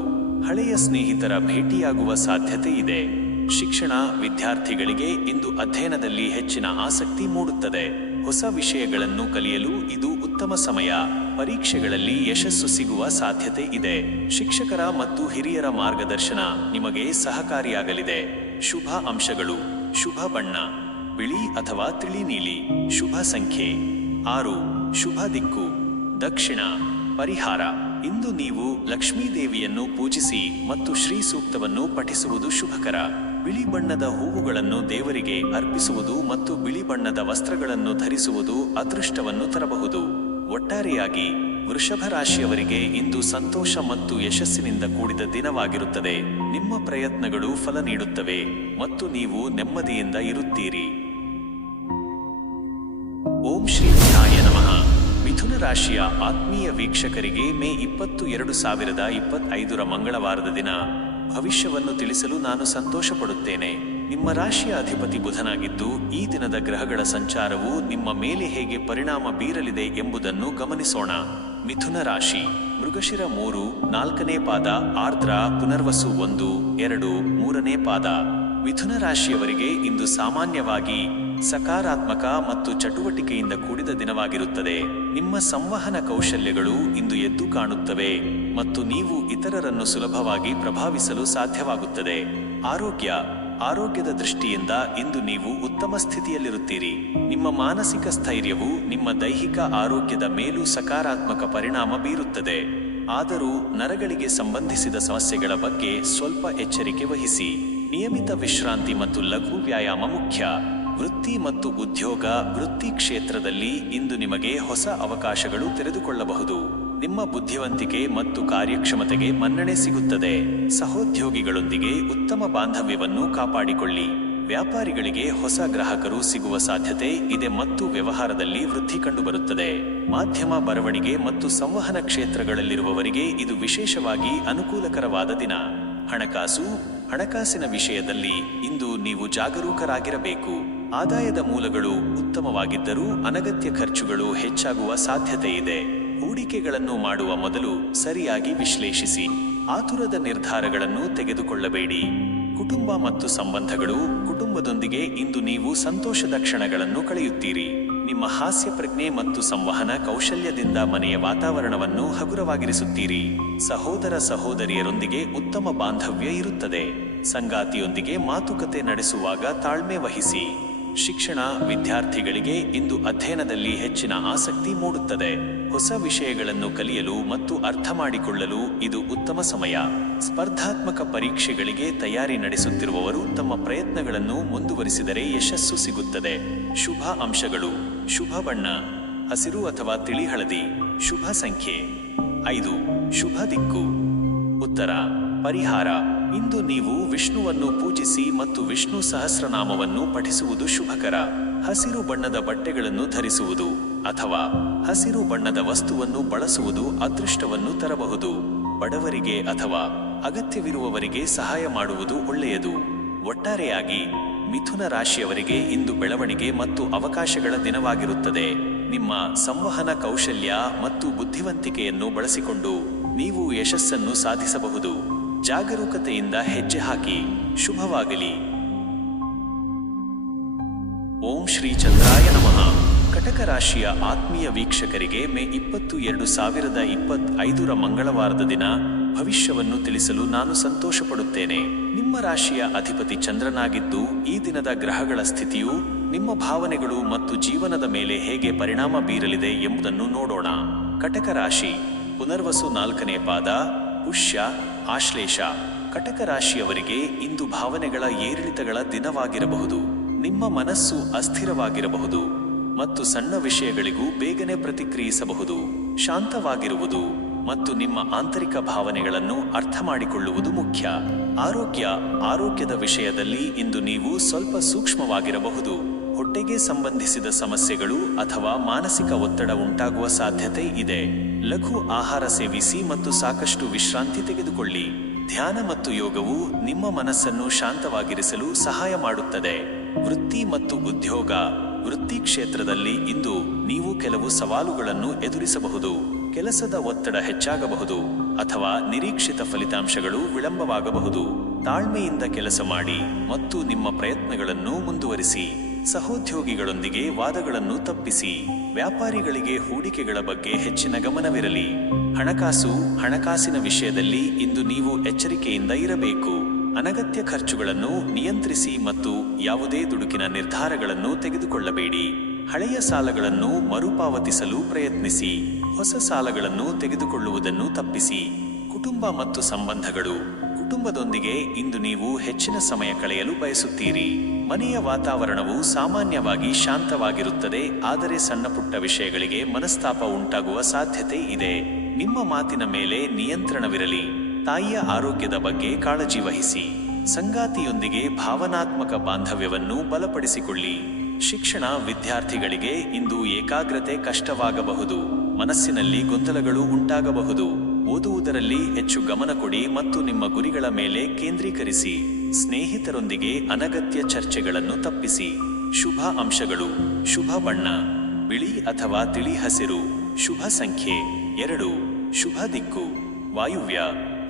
ಹಳೆಯ ಸ್ನೇಹಿತರ ಭೇಟಿಯಾಗುವ ಸಾಧ್ಯತೆ ಇದೆ. ಶಿಕ್ಷಣ. ವಿದ್ಯಾರ್ಥಿಗಳಿಗೆ ಇಂದು ಅಧ್ಯಯನದಲ್ಲಿ ಹೆಚ್ಚಿನ ಆಸಕ್ತಿ ಮೂಡುತ್ತದೆ. ಹೊಸ ವಿಷಯಗಳನ್ನು ಕಲಿಯಲು ಇದು ಉತ್ತಮ ಸಮಯ. ಪರೀಕ್ಷೆಗಳಲ್ಲಿ ಯಶಸ್ಸು ಸಿಗುವ ಸಾಧ್ಯತೆ ಇದೆ. ಶಿಕ್ಷಕರ ಮತ್ತು ಹಿರಿಯರ ಮಾರ್ಗದರ್ಶನ ನಿಮಗೆ ಸಹಕಾರಿಯಾಗಲಿದೆ. ಶುಭ ಅಂಶಗಳು. ಶುಭ ಬಣ್ಣ ಬಿಳಿ ಅಥವಾ ತಿಳಿ ನೀಲಿ. ಶುಭ ಸಂಖ್ಯೆ 6. ಶುಭ ದಿಕ್ಕು ದಕ್ಷಿಣ. ಪರಿಹಾರ. ಇಂದು ನೀವು ಲಕ್ಷ್ಮೀದೇವಿಯನ್ನು ಪೂಜಿಸಿ ಮತ್ತು ಶ್ರೀ ಸೂಕ್ತವನ್ನು ಪಠಿಸುವುದು ಶುಭಕರ. ಬಿಳಿ ಬಣ್ಣದ ಹೂವುಗಳನ್ನು ದೇವರಿಗೆ ಅರ್ಪಿಸುವುದು ಮತ್ತು ಬಿಳಿ ಬಣ್ಣದ ವಸ್ತ್ರಗಳನ್ನು ಧರಿಸುವುದು ಅದೃಷ್ಟವನ್ನು ತರಬಹುದು. ಒಟ್ಟಾರೆಯಾಗಿ ವೃಷಭ ರಾಶಿಯವರಿಗೆ ಇಂದು ಸಂತೋಷ ಮತ್ತು ಯಶಸ್ಸಿನಿಂದ ಕೂಡಿದ ದಿನವಾಗಿರುತ್ತದೆ. ನಿಮ್ಮ ಪ್ರಯತ್ನಗಳು ಫಲ ನೀಡುತ್ತವೆ ಮತ್ತು ನೀವು ನೆಮ್ಮದಿಯಿಂದ ಇರುತ್ತೀರಿ. ಓಂ ಶ್ರೀ ವಿನಾಯ ನಮಃ. ಮಿಥುನ ರಾಶಿಯ ಆತ್ಮೀಯ ವೀಕ್ಷಕರಿಗೆ ಮೇ 20, 2025 ಮಂಗಳವಾರದ ದಿನ ಭವಿಷ್ಯವನ್ನು ತಿಳಿಸಲು ನಾನು ಸಂತೋಷಪಡುತ್ತೇನೆ. ನಿಮ್ಮ ರಾಶಿಯ ಅಧಿಪತಿ ಬುಧನಾಗಿದ್ದು ಈ ದಿನದ ಗ್ರಹಗಳ ಸಂಚಾರವು ನಿಮ್ಮ ಮೇಲೆ ಹೇಗೆ ಪರಿಣಾಮ ಬೀರಲಿದೆ ಎಂಬುದನ್ನು ಗಮನಿಸೋಣ. ಮಿಥುನ ರಾಶಿ. ಮೃಗಶಿರ 3, 4ನೇ ಪಾದ. ಆರ್ದ್ರ, ಪುನರ್ವಸು 1, 2, 3ನೇ ಪಾದ. ಮಿಥುನ ರಾಶಿಯವರಿಗೆ ಇಂದು ಸಾಮಾನ್ಯವಾಗಿ ಸಕಾರಾತ್ಮಕ ಮತ್ತು ಚಟುವಟಿಕೆಯಿಂದ ಕೂಡಿದ ದಿನವಾಗಿರುತ್ತದೆ. ನಿಮ್ಮ ಸಂವಹನ ಕೌಶಲ್ಯಗಳು ಇಂದು ಎದ್ದು ಕಾಣುತ್ತವೆ ಮತ್ತು ನೀವು ಇತರರನ್ನು ಸುಲಭವಾಗಿ ಪ್ರಭಾವಿಸಲು ಸಾಧ್ಯವಾಗುತ್ತದೆ. ಆರೋಗ್ಯದ ದೃಷ್ಟಿಯಿಂದ ಇಂದು ನೀವು ಉತ್ತಮ ಸ್ಥಿತಿಯಲ್ಲಿರುತ್ತೀರಿ. ನಿಮ್ಮ ಮಾನಸಿಕ ಸ್ಥೈರ್ಯವು ನಿಮ್ಮ ದೈಹಿಕ ಆರೋಗ್ಯದ ಮೇಲೂ ಸಕಾರಾತ್ಮಕ ಪರಿಣಾಮ ಬೀರುತ್ತದೆ. ಆದರೂ ನರಗಳಿಗೆ ಸಂಬಂಧಿಸಿದ ಸಮಸ್ಯೆಗಳ ಬಗ್ಗೆ ಸ್ವಲ್ಪ ಎಚ್ಚರಿಕೆ ವಹಿಸಿ. ನಿಯಮಿತ ವಿಶ್ರಾಂತಿ ಮತ್ತು ಲಘು ವ್ಯಾಯಾಮ ಮುಖ್ಯ. ವೃತ್ತಿ ಮತ್ತು ಉದ್ಯೋಗ. ವೃತ್ತಿ ಕ್ಷೇತ್ರದಲ್ಲಿ ಇಂದು ನಿಮಗೆ ಹೊಸ ಅವಕಾಶಗಳು ತೆರೆದುಕೊಳ್ಳಬಹುದು. ನಿಮ್ಮ ಬುದ್ಧಿವಂತಿಕೆ ಮತ್ತು ಕಾರ್ಯಕ್ಷಮತೆಗೆ ಮನ್ನಣೆ ಸಿಗುತ್ತದೆ. ಸಹೋದ್ಯೋಗಿಗಳೊಂದಿಗೆ ಉತ್ತಮ ಬಾಂಧವ್ಯವನ್ನು ಕಾಪಾಡಿಕೊಳ್ಳಿ. ವ್ಯಾಪಾರಿಗಳಿಗೆ ಹೊಸ ಗ್ರಾಹಕರು ಸಿಗುವ ಸಾಧ್ಯತೆ ಇದೆ ಮತ್ತು ವ್ಯವಹಾರದಲ್ಲಿ ವೃದ್ಧಿ ಕಂಡುಬರುತ್ತದೆ. ಮಾಧ್ಯಮ, ಬರವಣಿಗೆ ಮತ್ತು ಸಂವಹನ ಕ್ಷೇತ್ರಗಳಲ್ಲಿರುವವರಿಗೆ ಇದು ವಿಶೇಷವಾಗಿ ಅನುಕೂಲಕರವಾದ ದಿನ. ಹಣಕಾಸಿನ ವಿಷಯದಲ್ಲಿ ಇಂದು ನೀವು ಜಾಗರೂಕರಾಗಿರಬೇಕು. ಆದಾಯದ ಮೂಲಗಳು ಉತ್ತಮವಾಗಿದ್ದರೂ ಅನಗತ್ಯ ಖರ್ಚುಗಳು ಹೆಚ್ಚಾಗುವ ಸಾಧ್ಯತೆ ಇದೆ. ಹೂಡಿಕೆಗಳನ್ನು ಮಾಡುವ ಮೊದಲು ಸರಿಯಾಗಿ ವಿಶ್ಲೇಷಿಸಿ. ಆತುರದ ನಿರ್ಧಾರಗಳನ್ನು ತೆಗೆದುಕೊಳ್ಳಬೇಡಿ. ಕುಟುಂಬ ಮತ್ತು ಸಂಬಂಧಗಳು. ಕುಟುಂಬದೊಂದಿಗೆ ಇಂದು ನೀವು ಸಂತೋಷದ ಕ್ಷಣಗಳನ್ನು ಕಳೆಯುತ್ತೀರಿ. ನಿಮ್ಮ ಹಾಸ್ಯ ಪ್ರಜ್ಞೆ ಮತ್ತು ಸಂವಹನ ಕೌಶಲ್ಯದಿಂದ ಮನೆಯ ವಾತಾವರಣವನ್ನು ಹಗುರವಾಗಿರಿಸುತ್ತೀರಿ. ಸಹೋದರ ಸಹೋದರಿಯರೊಂದಿಗೆ ಉತ್ತಮ ಬಾಂಧವ್ಯ ಇರುತ್ತದೆ. ಸಂಗಾತಿಯೊಂದಿಗೆ ಮಾತುಕತೆ ನಡೆಸುವಾಗ ತಾಳ್ಮೆ ವಹಿಸಿ. ಶಿಕ್ಷಣ. ವಿದ್ಯಾರ್ಥಿಗಳಿಗೆ ಇಂದು ಅಧ್ಯಯನದಲ್ಲಿ ಹೆಚ್ಚಿನ ಆಸಕ್ತಿ ಮೂಡುತ್ತದೆ. ಹೊಸ ವಿಷಯಗಳನ್ನು ಕಲಿಯಲು ಮತ್ತು ಅರ್ಥ ಮಾಡಿಕೊಳ್ಳಲು ಇದು ಉತ್ತಮ ಸಮಯ. ಸ್ಪರ್ಧಾತ್ಮಕ ಪರೀಕ್ಷೆಗಳಿಗೆ ತಯಾರಿ ನಡೆಸುತ್ತಿರುವವರು ತಮ್ಮ ಪ್ರಯತ್ನಗಳನ್ನು ಮುಂದುವರಿಸಿದರೆ ಯಶಸ್ಸು ಸಿಗುತ್ತದೆ. ಶುಭ ಅಂಶಗಳು. ಶುಭ ಬಣ್ಣ ಹಸಿರು ಅಥವಾ ತಿಳಿ ಹಳದಿ. ಶುಭ ಸಂಖ್ಯೆ 5. ಶುಭ ದಿಕ್ಕು ಉತ್ತರ. ಪರಿಹಾರ. ಇಂದು ನೀವು ವಿಷ್ಣುವನ್ನು ಪೂಜಿಸಿ ಮತ್ತು ವಿಷ್ಣು ಸಹಸ್ರನಾಮವನ್ನು ಪಠಿಸುವುದು ಶುಭಕರ. ಹಸಿರು ಬಣ್ಣದ ಬಟ್ಟೆಗಳನ್ನು ಧರಿಸುವುದು ಅಥವಾ ಹಸಿರು ಬಣ್ಣದ ವಸ್ತುವನ್ನು ಬಳಸುವುದು ಅದೃಷ್ಟವನ್ನು ತರಬಹುದು. ಬಡವರಿಗೆ ಅಥವಾ ಅಗತ್ಯವಿರುವವರಿಗೆ ಸಹಾಯ ಮಾಡುವುದು ಒಳ್ಳೆಯದು. ಒಟ್ಟಾರೆಯಾಗಿ ಮಿಥುನ ರಾಶಿಯವರಿಗೆ ಇಂದು ಬೆಳವಣಿಗೆ ಮತ್ತು ಅವಕಾಶಗಳ ದಿನವಾಗಿರುತ್ತದೆ. ನಿಮ್ಮ ಸಂವಹನ ಕೌಶಲ್ಯ ಮತ್ತು ಬುದ್ಧಿವಂತಿಕೆಯನ್ನು ಬಳಸಿಕೊಂಡು ನೀವು ಯಶಸ್ಸನ್ನು ಸಾಧಿಸಬಹುದು. ಜಾಗರೂಕತೆಯಿಂದ ಹೆಜ್ಜೆ ಹಾಕಿ. ಶುಭವಾಗಲಿ. ಓಂ ಶ್ರೀ ಚಂದ್ರಾಯ ನಮಃ. ಕಟಕ ರಾಶಿಯ ಆತ್ಮೀಯ ವೀಕ್ಷಕರಿಗೆ ಮೇ 20, 2025 ಮಂಗಳವಾರದ ದಿನ ಭವಿಷ್ಯವನ್ನು ತಿಳಿಸಲು ನಾನು ಸಂತೋಷಪಡುತ್ತೇನೆ. ನಿಮ್ಮ ರಾಶಿಯ ಅಧಿಪತಿ ಚಂದ್ರನಾಗಿದ್ದು, ಈ ದಿನದ ಗ್ರಹಗಳ ಸ್ಥಿತಿಯು ನಿಮ್ಮ ಭಾವನೆಗಳು ಮತ್ತು ಜೀವನದ ಮೇಲೆ ಹೇಗೆ ಪರಿಣಾಮ ಬೀರಲಿದೆ ಎಂಬುದನ್ನು ನೋಡೋಣ. ಕಟಕ ರಾಶಿ. ಪುನರ್ವಸು 4ನೇ ಪಾದ. ಪುಷ್ಯ, ಆಶ್ಲೇಷ. ಕಟಕ ರಾಶಿಯವರಿಗೆ ಇಂದು ಭಾವನೆಗಳ ಏರಿಳಿತಗಳ ದಿನವಾಗಿರಬಹುದು. ನಿಮ್ಮ ಮನಸ್ಸು ಅಸ್ಥಿರವಾಗಿರಬಹುದು ಮತ್ತು ಸಣ್ಣ ವಿಷಯಗಳಿಗೂ ಬೇಗನೆ ಪ್ರತಿಕ್ರಿಯಿಸಬಹುದು. ಶಾಂತವಾಗಿರುವುದು ಮತ್ತು ನಿಮ್ಮ ಆಂತರಿಕ ಭಾವನೆಗಳನ್ನು ಅರ್ಥ ಮಾಡಿಕೊಳ್ಳುವುದು ಮುಖ್ಯ. ಆರೋಗ್ಯದ ವಿಷಯದಲ್ಲಿ ಇಂದು ನೀವು ಸ್ವಲ್ಪ ಸೂಕ್ಷ್ಮವಾಗಿರಬಹುದು. ಹೊಟ್ಟೆಗೆ ಸಂಬಂಧಿಸಿದ ಸಮಸ್ಯೆಗಳು ಅಥವಾ ಮಾನಸಿಕ ಒತ್ತಡ ಉಂಟಾಗುವ ಸಾಧ್ಯತೆ ಇದೆ. ಲಘು ಆಹಾರ ಸೇವಿಸಿ ಮತ್ತು ಸಾಕಷ್ಟು ವಿಶ್ರಾಂತಿ ತೆಗೆದುಕೊಳ್ಳಿ. ಧ್ಯಾನ ಮತ್ತು ಯೋಗವು ನಿಮ್ಮ ಮನಸ್ಸನ್ನು ಶಾಂತವಾಗಿರಿಸಲು ಸಹಾಯ ಮಾಡುತ್ತದೆ. ವೃತ್ತಿ ಮತ್ತು ಉದ್ಯೋಗ. ವೃತ್ತಿ ಕ್ಷೇತ್ರದಲ್ಲಿ ಇಂದು ನೀವು ಕೆಲವು ಸವಾಲುಗಳನ್ನು ಎದುರಿಸಬಹುದು. ಕೆಲಸದ ಒತ್ತಡ ಹೆಚ್ಚಾಗಬಹುದು ಅಥವಾ ನಿರೀಕ್ಷಿತ ಫಲಿತಾಂಶಗಳು ವಿಳಂಬವಾಗಬಹುದು. ತಾಳ್ಮೆಯಿಂದ ಕೆಲಸ ಮಾಡಿ ಮತ್ತು ನಿಮ್ಮ ಪ್ರಯತ್ನಗಳನ್ನು ಮುಂದುವರಿಸಿ. ಸಹೋದ್ಯೋಗಿಗಳೊಂದಿಗೆ ವಾದಗಳನ್ನು ತಪ್ಪಿಸಿ. ವ್ಯಾಪಾರಿಗಳಿಗೆ ಹೂಡಿಕೆಗಳ ಬಗ್ಗೆ ಹೆಚ್ಚಿನ ಗಮನವಿರಲಿ. ಹಣಕಾಸಿನ ವಿಷಯದಲ್ಲಿ ಇಂದು ನೀವು ಎಚ್ಚರಿಕೆಯಿಂದ ಇರಬೇಕು. ಅನಗತ್ಯ ಖರ್ಚುಗಳನ್ನು ನಿಯಂತ್ರಿಸಿ ಮತ್ತು ಯಾವುದೇ ದುಡುಕಿನ ನಿರ್ಧಾರಗಳನ್ನು ತೆಗೆದುಕೊಳ್ಳಬೇಡಿ. ಹಳೆಯ ಸಾಲಗಳನ್ನು ಮರುಪಾವತಿಸಲು ಪ್ರಯತ್ನಿಸಿ. ಹೊಸ ಸಾಲಗಳನ್ನು ತೆಗೆದುಕೊಳ್ಳುವುದನ್ನು ತಪ್ಪಿಸಿ. ಕುಟುಂಬ ಮತ್ತು ಸಂಬಂಧಗಳು. ಕುಟುಂಬದೊಂದಿಗೆ ಇಂದು ನೀವು ಹೆಚ್ಚಿನ ಸಮಯ ಕಳೆಯಲು ಬಯಸುತ್ತೀರಿ. ಮನೆಯ ವಾತಾವರಣವು ಸಾಮಾನ್ಯವಾಗಿ ಶಾಂತವಾಗಿರುತ್ತದೆ, ಆದರೆ ಸಣ್ಣ ಪುಟ್ಟ ವಿಷಯಗಳಿಗೆ ಮನಸ್ತಾಪ ಉಂಟಾಗುವ ಸಾಧ್ಯತೆ ಇದೆ. ನಿಮ್ಮ ಮಾತಿನ ಮೇಲೆ ನಿಯಂತ್ರಣವಿರಲಿ. ತಾಯಿಯ ಆರೋಗ್ಯದ ಬಗ್ಗೆ ಕಾಳಜಿ ವಹಿಸಿ. ಸಂಗಾತಿಯೊಂದಿಗೆ ಭಾವನಾತ್ಮಕ ಬಾಂಧವ್ಯವನ್ನು ಬಲಪಡಿಸಿಕೊಳ್ಳಿ. ಶಿಕ್ಷಣ. ವಿದ್ಯಾರ್ಥಿಗಳಿಗೆ ಇಂದು ಏಕಾಗ್ರತೆ ಕಷ್ಟವಾಗಬಹುದು. ಮನಸ್ಸಿನಲ್ಲಿ ಗೊಂದಲಗಳು ಉಂಟಾಗಬಹುದು. ಓದುವುದರಲ್ಲಿ ಹೆಚ್ಚು ಗಮನ ಕೊಡಿ ಮತ್ತು ನಿಮ್ಮ ಗುರಿಗಳ ಮೇಲೆ ಕೇಂದ್ರೀಕರಿಸಿ. ಸ್ನೇಹಿತರೊಂದಿಗೆ ಅನಗತ್ಯ ಚರ್ಚೆಗಳನ್ನು ತಪ್ಪಿಸಿ. ಶುಭ ಅಂಶಗಳು. ಶುಭ ಬಣ್ಣ ಬಿಳಿ ಅಥವಾ ತಿಳಿ ಹಸಿರು. ಶುಭ ಸಂಖ್ಯೆ 2. ಶುಭ ದಿಕ್ಕು ವಾಯುವ್ಯ.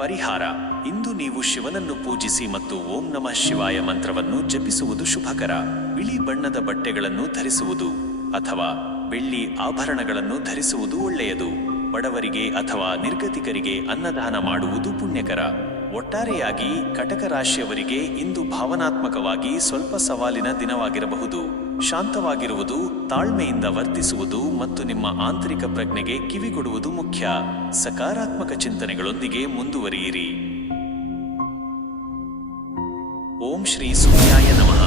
ಪರಿಹಾರ. ಇಂದು ನೀವು ಶಿವನನ್ನು ಪೂಜಿಸಿ ಮತ್ತು ಓಂ ನಮಃ ಶಿವಾಯ ಮಂತ್ರವನ್ನು ಜಪಿಸುವುದು ಶುಭಕರ. ಬಿಳಿ ಬಣ್ಣದ ಬಟ್ಟೆಗಳನ್ನು ಧರಿಸುವುದು ಅಥವಾ ಬೆಳ್ಳಿ ಆಭರಣಗಳನ್ನು ಧರಿಸುವುದು ಒಳ್ಳೆಯದು. ಬಡವರಿಗೆ ಅಥವಾ ನಿರ್ಗತಿಕರಿಗೆ ಅನ್ನದಾನ ಮಾಡುವುದು ಪುಣ್ಯಕರ. ಒಟ್ಟಾರೆಯಾಗಿ ಕಟಕ ರಾಶಿಯವರಿಗೆ ಇಂದು ಭಾವನಾತ್ಮಕವಾಗಿ ಸ್ವಲ್ಪ ಸವಾಲಿನ ದಿನವಾಗಿರಬಹುದು. ಶಾಂತವಾಗಿರುವುದು, ತಾಳ್ಮೆಯಿಂದ ವರ್ತಿಸುವುದು ಮತ್ತು ನಿಮ್ಮ ಆಂತರಿಕ ಪ್ರಜ್ಞೆಗೆ ಕಿವಿಗೊಡುವುದು ಮುಖ್ಯ. ಸಕಾರಾತ್ಮಕ ಚಿಂತನೆಗಳೊಂದಿಗೆ ಮುಂದುವರಿಯಿರಿ. ಓಂ ಶ್ರೀ ಸೂರ್ಯಾಯ ನಮಃ.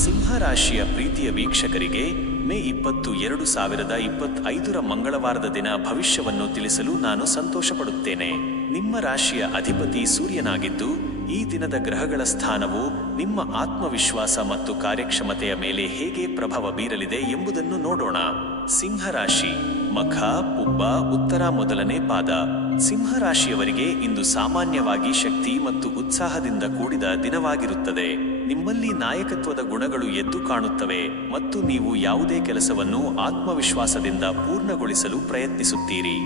ಸಿಂಹರಾಶಿಯ ಪ್ರೀತಿಯ ವೀಕ್ಷಕರಿಗೆ ಮೇ 20, 2025 ಮಂಗಳವಾರದ ದಿನ ಭವಿಷ್ಯವನ್ನು ತಿಳಿಸಲು ನಾನು ಸಂತೋಷಪಡುತ್ತೇನೆ. ನಿಮ್ಮ ರಾಶಿಯ ಅಧಿಪತಿ ಸೂರ್ಯನಾಗಿದ್ದು, ಈ ದಿನದ ಗ್ರಹಗಳ ಸ್ಥಾನವು ನಿಮ್ಮ ಆತ್ಮವಿಶ್ವಾಸ ಮತ್ತು ಕಾರ್ಯಕ್ಷಮತೆಯ ಮೇಲೆ ಹೇಗೆ ಪ್ರಭಾವ ಬೀರಲಿದೆ ಎಂಬುದನ್ನು ನೋಡೋಣ. ಸಿಂಹರಾಶಿ, ಮಖ, ಪುಬ್ಬ, ಉತ್ತರ ಮೊದಲನೇ ಪಾದ. ಸಿಂಹರಾಶಿಯವರಿಗೆ ಇಂದು ಸಾಮಾನ್ಯವಾಗಿ ಶಕ್ತಿ ಮತ್ತು ಉತ್ಸಾಹದಿಂದ ಕೂಡಿದ ದಿನವಾಗಿರುತ್ತದೆ. ನಿಮ್ಮಲ್ಲಿ ನಾಯಕತ್ವದ ಗುಣಗಳು ಎದ್ದು ಕಾಣುತ್ತವೆ ಮತ್ತು ನೀವು ಯಾವುದೇ ಕೆಲಸವನ್ನು ಆತ್ಮವಿಶ್ವಾಸದಿಂದ ಪೂರ್ಣಗೊಳಿಸಲು ಪ್ರಯತ್ನಿಸುತ್ತೀರಿ.